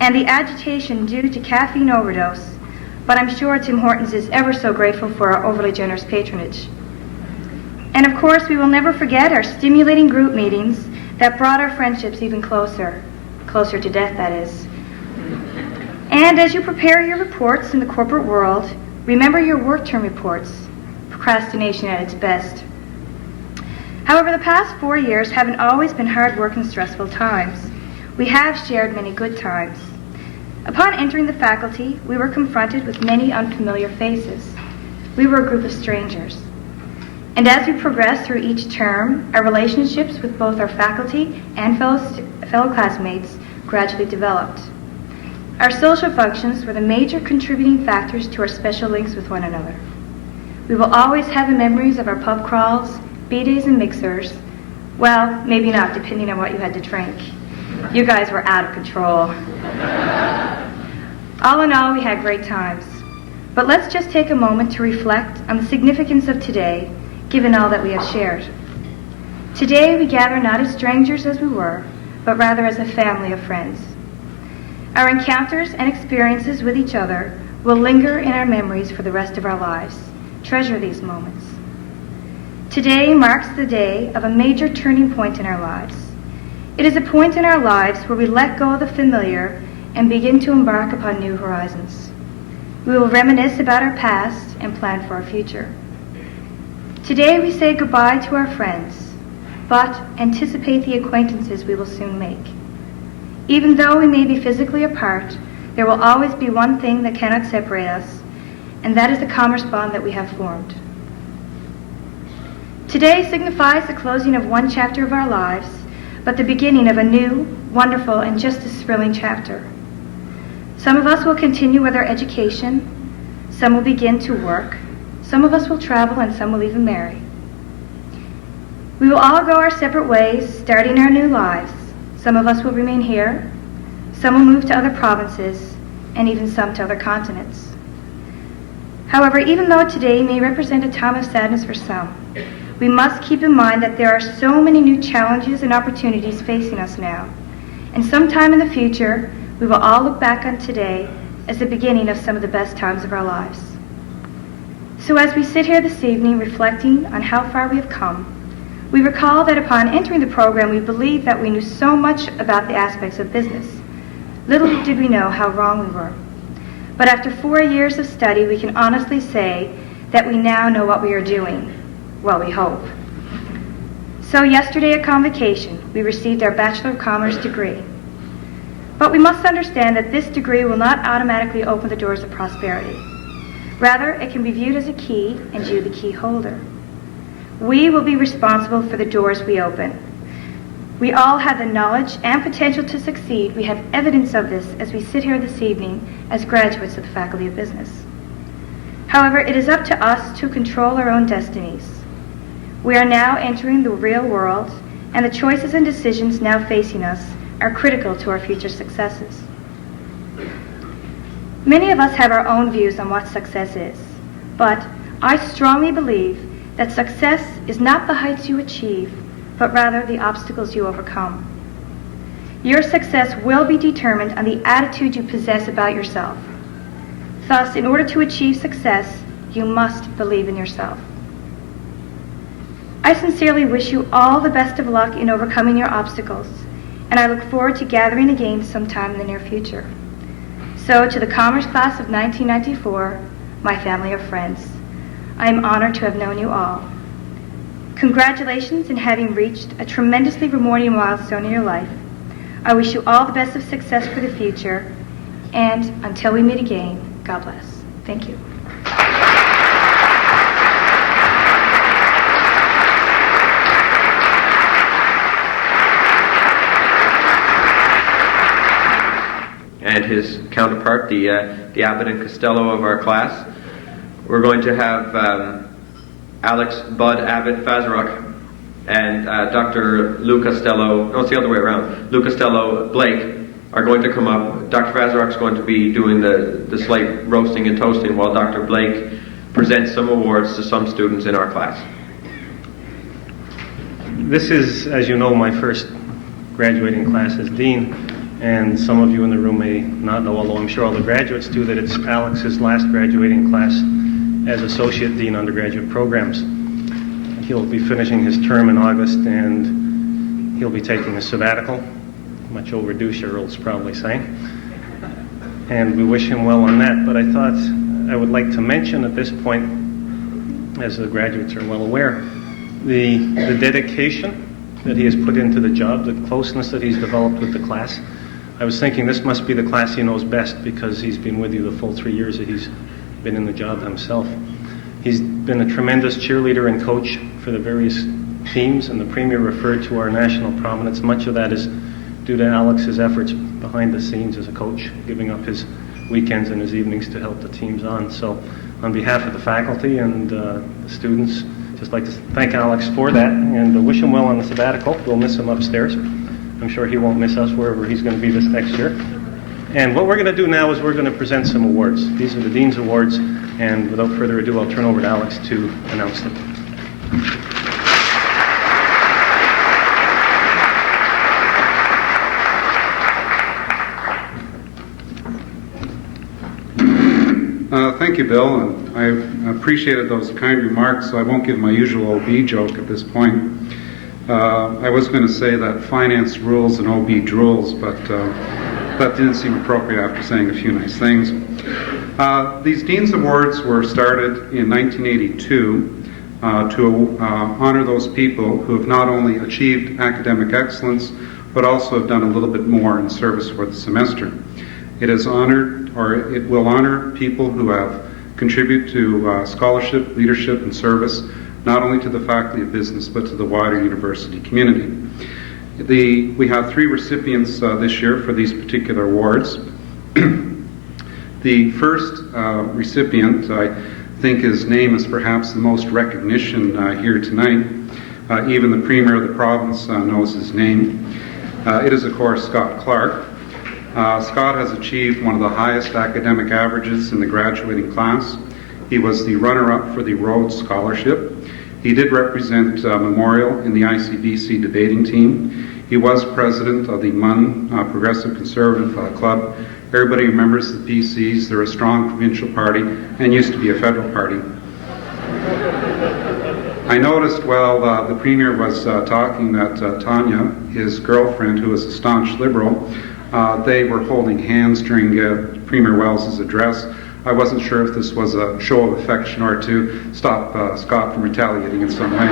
and the agitation due to caffeine overdose, but I'm sure Tim Hortons is ever so grateful for our overly generous patronage. And of course, we will never forget our stimulating group meetings that brought our friendships even closer to death, that is. And as you prepare your reports in the corporate world, remember your work term reports, procrastination at its best. However, the past 4 years haven't always been hard work and stressful times. We have shared many good times. Upon entering the faculty, we were confronted with many unfamiliar faces. We were a group of strangers. And as we progressed through each term, our relationships with both our faculty and fellow classmates gradually developed. Our social functions were the major contributing factors to our special links with one another. We will always have the memories of our pub crawls, B-days and mixers. Well, maybe not, depending on what you had to drink. You guys were out of control. All in all, we had great times. But let's just take a moment to reflect on the significance of today, given all that we have shared. Today, we gather not as strangers as we were, but rather as a family of friends. Our encounters and experiences with each other will linger in our memories for the rest of our lives. Treasure these moments. Today marks the day of a major turning point in our lives. It is a point in our lives where we let go of the familiar and begin to embark upon new horizons. We will reminisce about our past and plan for our future. Today we say goodbye to our friends, but anticipate the acquaintances we will soon make. Even though we may be physically apart, there will always be one thing that cannot separate us, and that is the commerce bond that we have formed. Today signifies the closing of one chapter of our lives, but the beginning of a new, wonderful, and just as thrilling chapter. Some of us will continue with our education, some will begin to work, some of us will travel, and some will even marry. We will all go our separate ways, starting our new lives. Some of us will remain here, some will move to other provinces, and even some to other continents. However, even though today may represent a time of sadness for some, we must keep in mind that there are so many new challenges and opportunities facing us now, and sometime in the future, we will all look back on today as the beginning of some of the best times of our lives. So as we sit here this evening reflecting on how far we have come, we recall that upon entering the program, we believed that we knew so much about the aspects of business. Little did we know how wrong we were. But after 4 years of study, we can honestly say that we now know what we are doing. Well, we hope. So yesterday at convocation, we received our Bachelor of Commerce degree. But we must understand that this degree will not automatically open the doors of prosperity. Rather, it can be viewed as a key, and you the key holder. We will be responsible for the doors we open. We all have the knowledge and potential to succeed. We have evidence of this as we sit here this evening as graduates of the Faculty of Business. However, it is up to us to control our own destinies. We are now entering the real world, and the choices and decisions now facing us are critical to our future successes. Many of us have our own views on what success is, but I strongly believe that success is not the heights you achieve, but rather the obstacles you overcome. Your success will be determined on the attitude you possess about yourself. Thus, in order to achieve success, you must believe in yourself. I sincerely wish you all the best of luck in overcoming your obstacles, and I look forward to gathering again sometime in the near future. So, to the Commerce Class of 1994, my family of friends, I am honored to have known you all. Congratulations in having reached a tremendously rewarding milestone in your life. I wish you all the best of success for the future, and until we meet again, God bless. Thank you. And his counterpart, the Abbott and Costello of our class. We're going to have Alex Bud Abbott Fazaruk and Dr. Lou Costello, no, it's the other way around, Lou Costello Blake are going to come up. Dr. Fazaruk's going to be doing the slight roasting and toasting while Dr. Blake presents some awards to some students in our class. This is, as you know, my first graduating class as dean, and some of you in the room may not know, although I'm sure all the graduates do, that it's Alex's last graduating class as Associate Dean Undergraduate Programs. He'll be finishing his term in August, and he'll be taking a sabbatical, much overdue, Cheryl's probably saying, and we wish him well on that. But I thought I would like to mention at this point, as the graduates are well aware, the dedication that he has put into the job, the closeness that he's developed with the class. I was thinking this must be the class he knows best, because he's been with you the full 3 years that he's been in the job himself. He's been a tremendous cheerleader and coach for the various teams, and the Premier referred to our national prominence. Much of that is due to Alex's efforts behind the scenes as a coach, giving up his weekends and his evenings to help the teams on. So on behalf of the faculty and the students, just like to thank Alex for that and wish him well on the sabbatical. We'll miss him upstairs. I'm sure he won't miss us wherever he's going to be this next year. And what we're going to do now is we're going to present some awards. These are the Dean's Awards, and without further ado, I'll turn over to Alex to announce them. Thank you, Bill, and I've appreciated those kind remarks, so I won't give my usual OB joke at this point. I was going to say that finance rules and OB drools, but that didn't seem appropriate after saying a few nice things. These Dean's Awards were started in 1982 to honor those people who have not only achieved academic excellence, but also have done a little bit more in service for the semester. It has honored, or it will honor, people who have contributed to scholarship, leadership, and service, not only to the Faculty of Business, but to the wider university community. We have 3 recipients this year for these particular awards. The first recipient, I think his name is perhaps the most recognition here tonight. Even the Premier of the province knows his name. It is, of course, Scott Clarke. Scott has achieved one of the highest academic averages in the graduating class. He was the runner-up for the Rhodes Scholarship. He did represent Memorial in the ICBC debating team. He was president of the MUN Progressive Conservative Club. Everybody remembers the PCs. They're a strong provincial party and used to be a federal party. I noticed while the Premier was talking that Tanya, his girlfriend, who is a staunch Liberal, they were holding hands during Premier Wells's address. I wasn't sure if this was a show of affection or to stop Scott from retaliating in some way.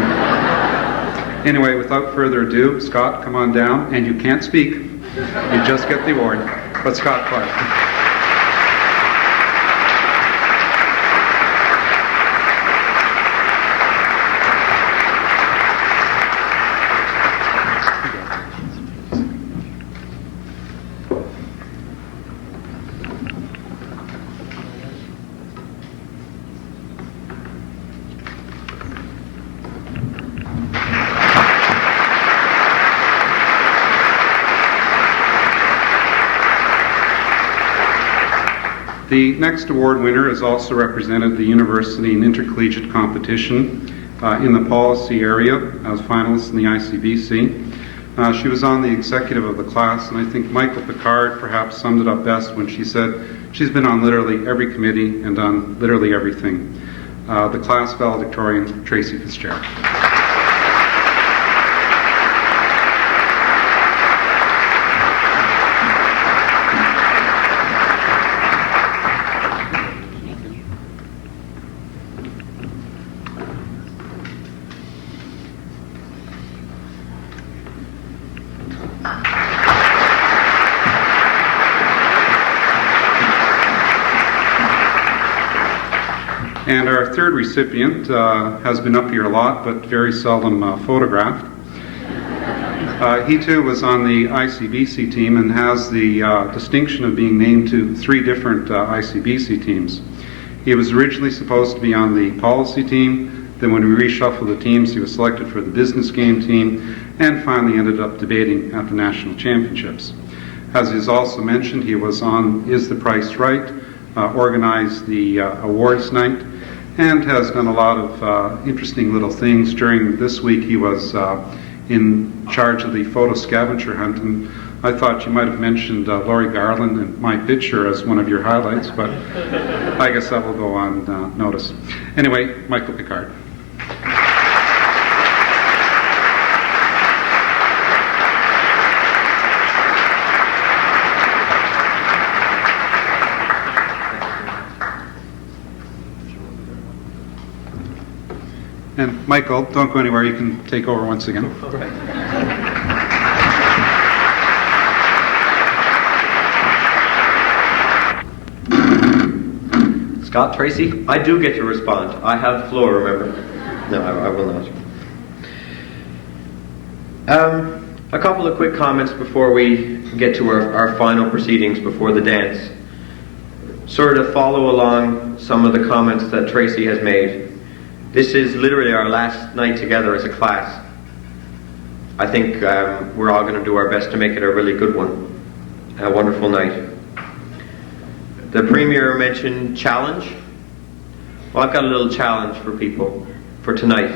Anyway, without further ado, Scott, come on down, and you can't speak. You just get the award. But Scott Clarke. The next award winner has also represented the university in intercollegiate competition in the policy area as finalist in the ICBC. She was on the executive of the class, and I think Michael Picard perhaps summed it up best when she said she's been on literally every committee and done literally everything. The class valedictorian, Tracy Fitzgerald. And our third recipient has been up here a lot, but very seldom photographed. He too was on the ICBC team and has the distinction of being named to 3 different ICBC teams. He was originally supposed to be on the policy team, then when we reshuffled the teams, he was selected for the business game team, and finally ended up debating at the national championships. As is also mentioned, he was on Is the Price Right, organized the awards night, and has done a lot of interesting little things. During this week, he was in charge of the photo scavenger hunt, and I thought you might have mentioned Laurie Garland and my picture as one of your highlights, but I guess that will go on notice. Anyway, Michael Picard. And Michael, don't go anywhere. You can take over once again. All right. Scott, Tracy, I do get to respond. I have the floor, remember? No, I will not. A couple of quick comments before we get to our final proceedings before the dance. Sort of follow along some of the comments that Tracy has made. This is literally our last night together as a class. I think we're all going to do our best to make it a really good one, a wonderful night. The Premier mentioned challenge. Well, I've got a little challenge for people for tonight.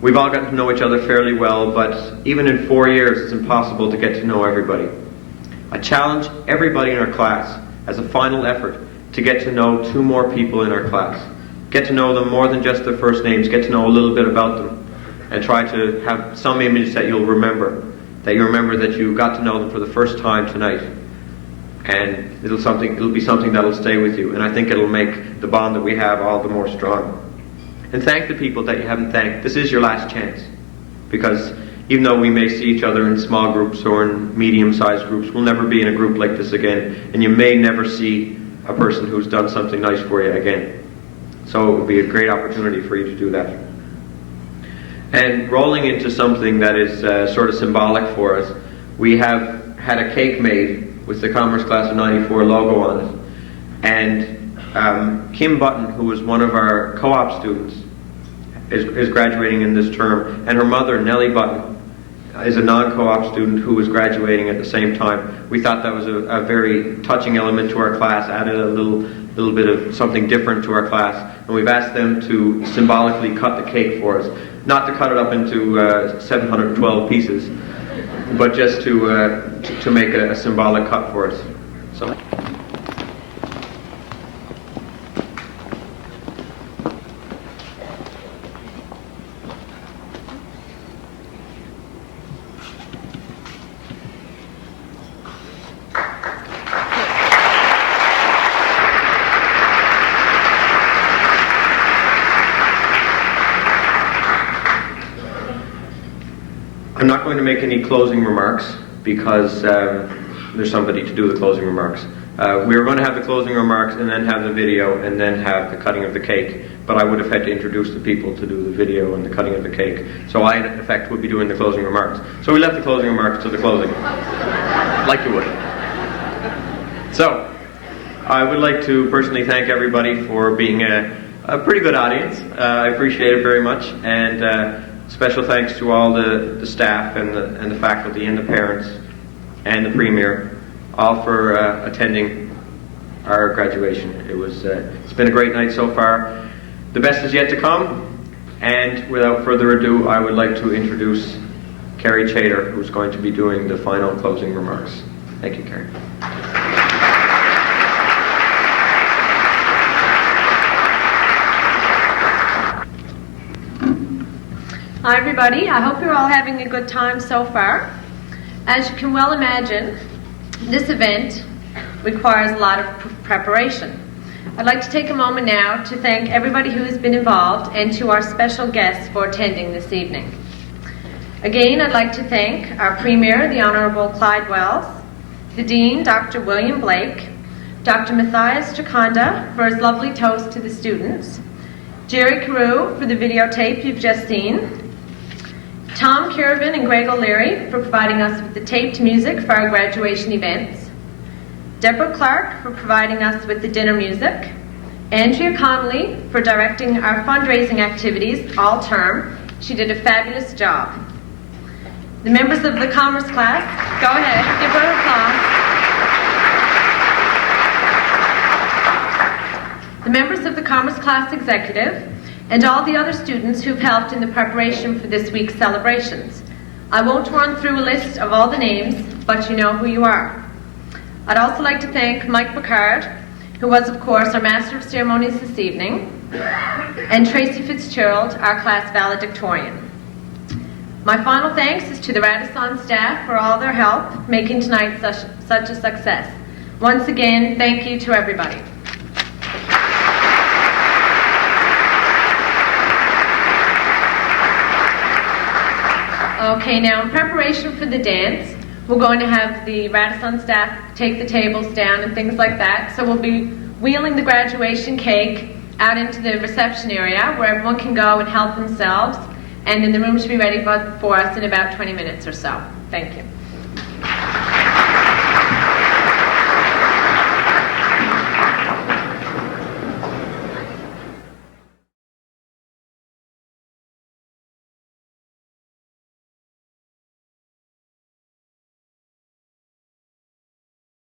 We've all gotten to know each other fairly well, but even in 4 years, it's impossible to get to know everybody. I challenge everybody in our class as a final effort to get to know 2 more people in our class. Get to know them more than just their first names, get to know a little bit about them, and try to have some image that you'll remember, that you remember that you got to know them for the first time tonight. And it'll be something that'll stay with you, and I think it'll make the bond that we have all the more strong. And thank the people that you haven't thanked. This is your last chance, because even though we may see each other in small groups or in medium-sized groups, we'll never be in a group like this again, and you may never see a person who's done something nice for you again. So it would be a great opportunity for you to do that. And rolling into something that is sort of symbolic for us, we have had a cake made with the Commerce Class of '94 logo on it. And Kim Button, who was one of our co-op students, is graduating in this term. And her mother, Nellie Button, is a non-co-op student who was graduating at the same time. We thought that was a very touching element to our class, added a little bit of something different to our class. And we've asked them to symbolically cut the cake for us. Not to cut it up into 712 pieces, but just to make a symbolic cut for us. So. I'm not going to make any closing remarks because there's somebody to do the closing remarks. We were going to have the closing remarks and then have the video and then have the cutting of the cake, but I would have had to introduce the people to do the video and the cutting of the cake. So I, in effect, would be doing the closing remarks. So we left the closing remarks to the closing, like you would. So I would like to personally thank everybody for being a pretty good audience. I appreciate it very much, and special thanks to all the staff and the faculty and the parents and the Premier, all for attending our graduation. It's been a great night so far. The best is yet to come, and without further ado, I would like to introduce Carrie Chater, who's going to be doing the final closing remarks. Thank you, Carrie. Hi everybody, I hope you're all having a good time so far. As you can well imagine, this event requires a lot of preparation. I'd like to take a moment now to thank everybody who has been involved and to our special guests for attending this evening. Again, I'd like to thank our Premier, the Honourable Clyde Wells, the Dean, Dr. William Blake, Dr. Matthias Chaconda for his lovely toast to the students, Jerry Carew for the videotape you've just seen, Tom Caravan and Greg O'Leary for providing us with the taped music for our graduation events, Deborah Clarke for providing us with the dinner music, Andrea Connolly for directing our fundraising activities all term. She did a fabulous job. The members of the Commerce Class, go ahead, give her applause. The members of the Commerce Class Executive, and all the other students who've helped in the preparation for this week's celebrations. I won't run through a list of all the names, but you know who you are. I'd also like to thank Mike Mccoy, who was, of course, our Master of Ceremonies this evening, and Tracy Fitzgerald, our class valedictorian. My final thanks is to the Radisson staff for all their help making tonight such a success. Once again, thank you to everybody. Okay, now in preparation for the dance, we're going to have the Radisson staff take the tables down and things like that. So we'll be wheeling the graduation cake out into the reception area where everyone can go and help themselves, and then the room should be ready for us in about 20 minutes or so. Thank you.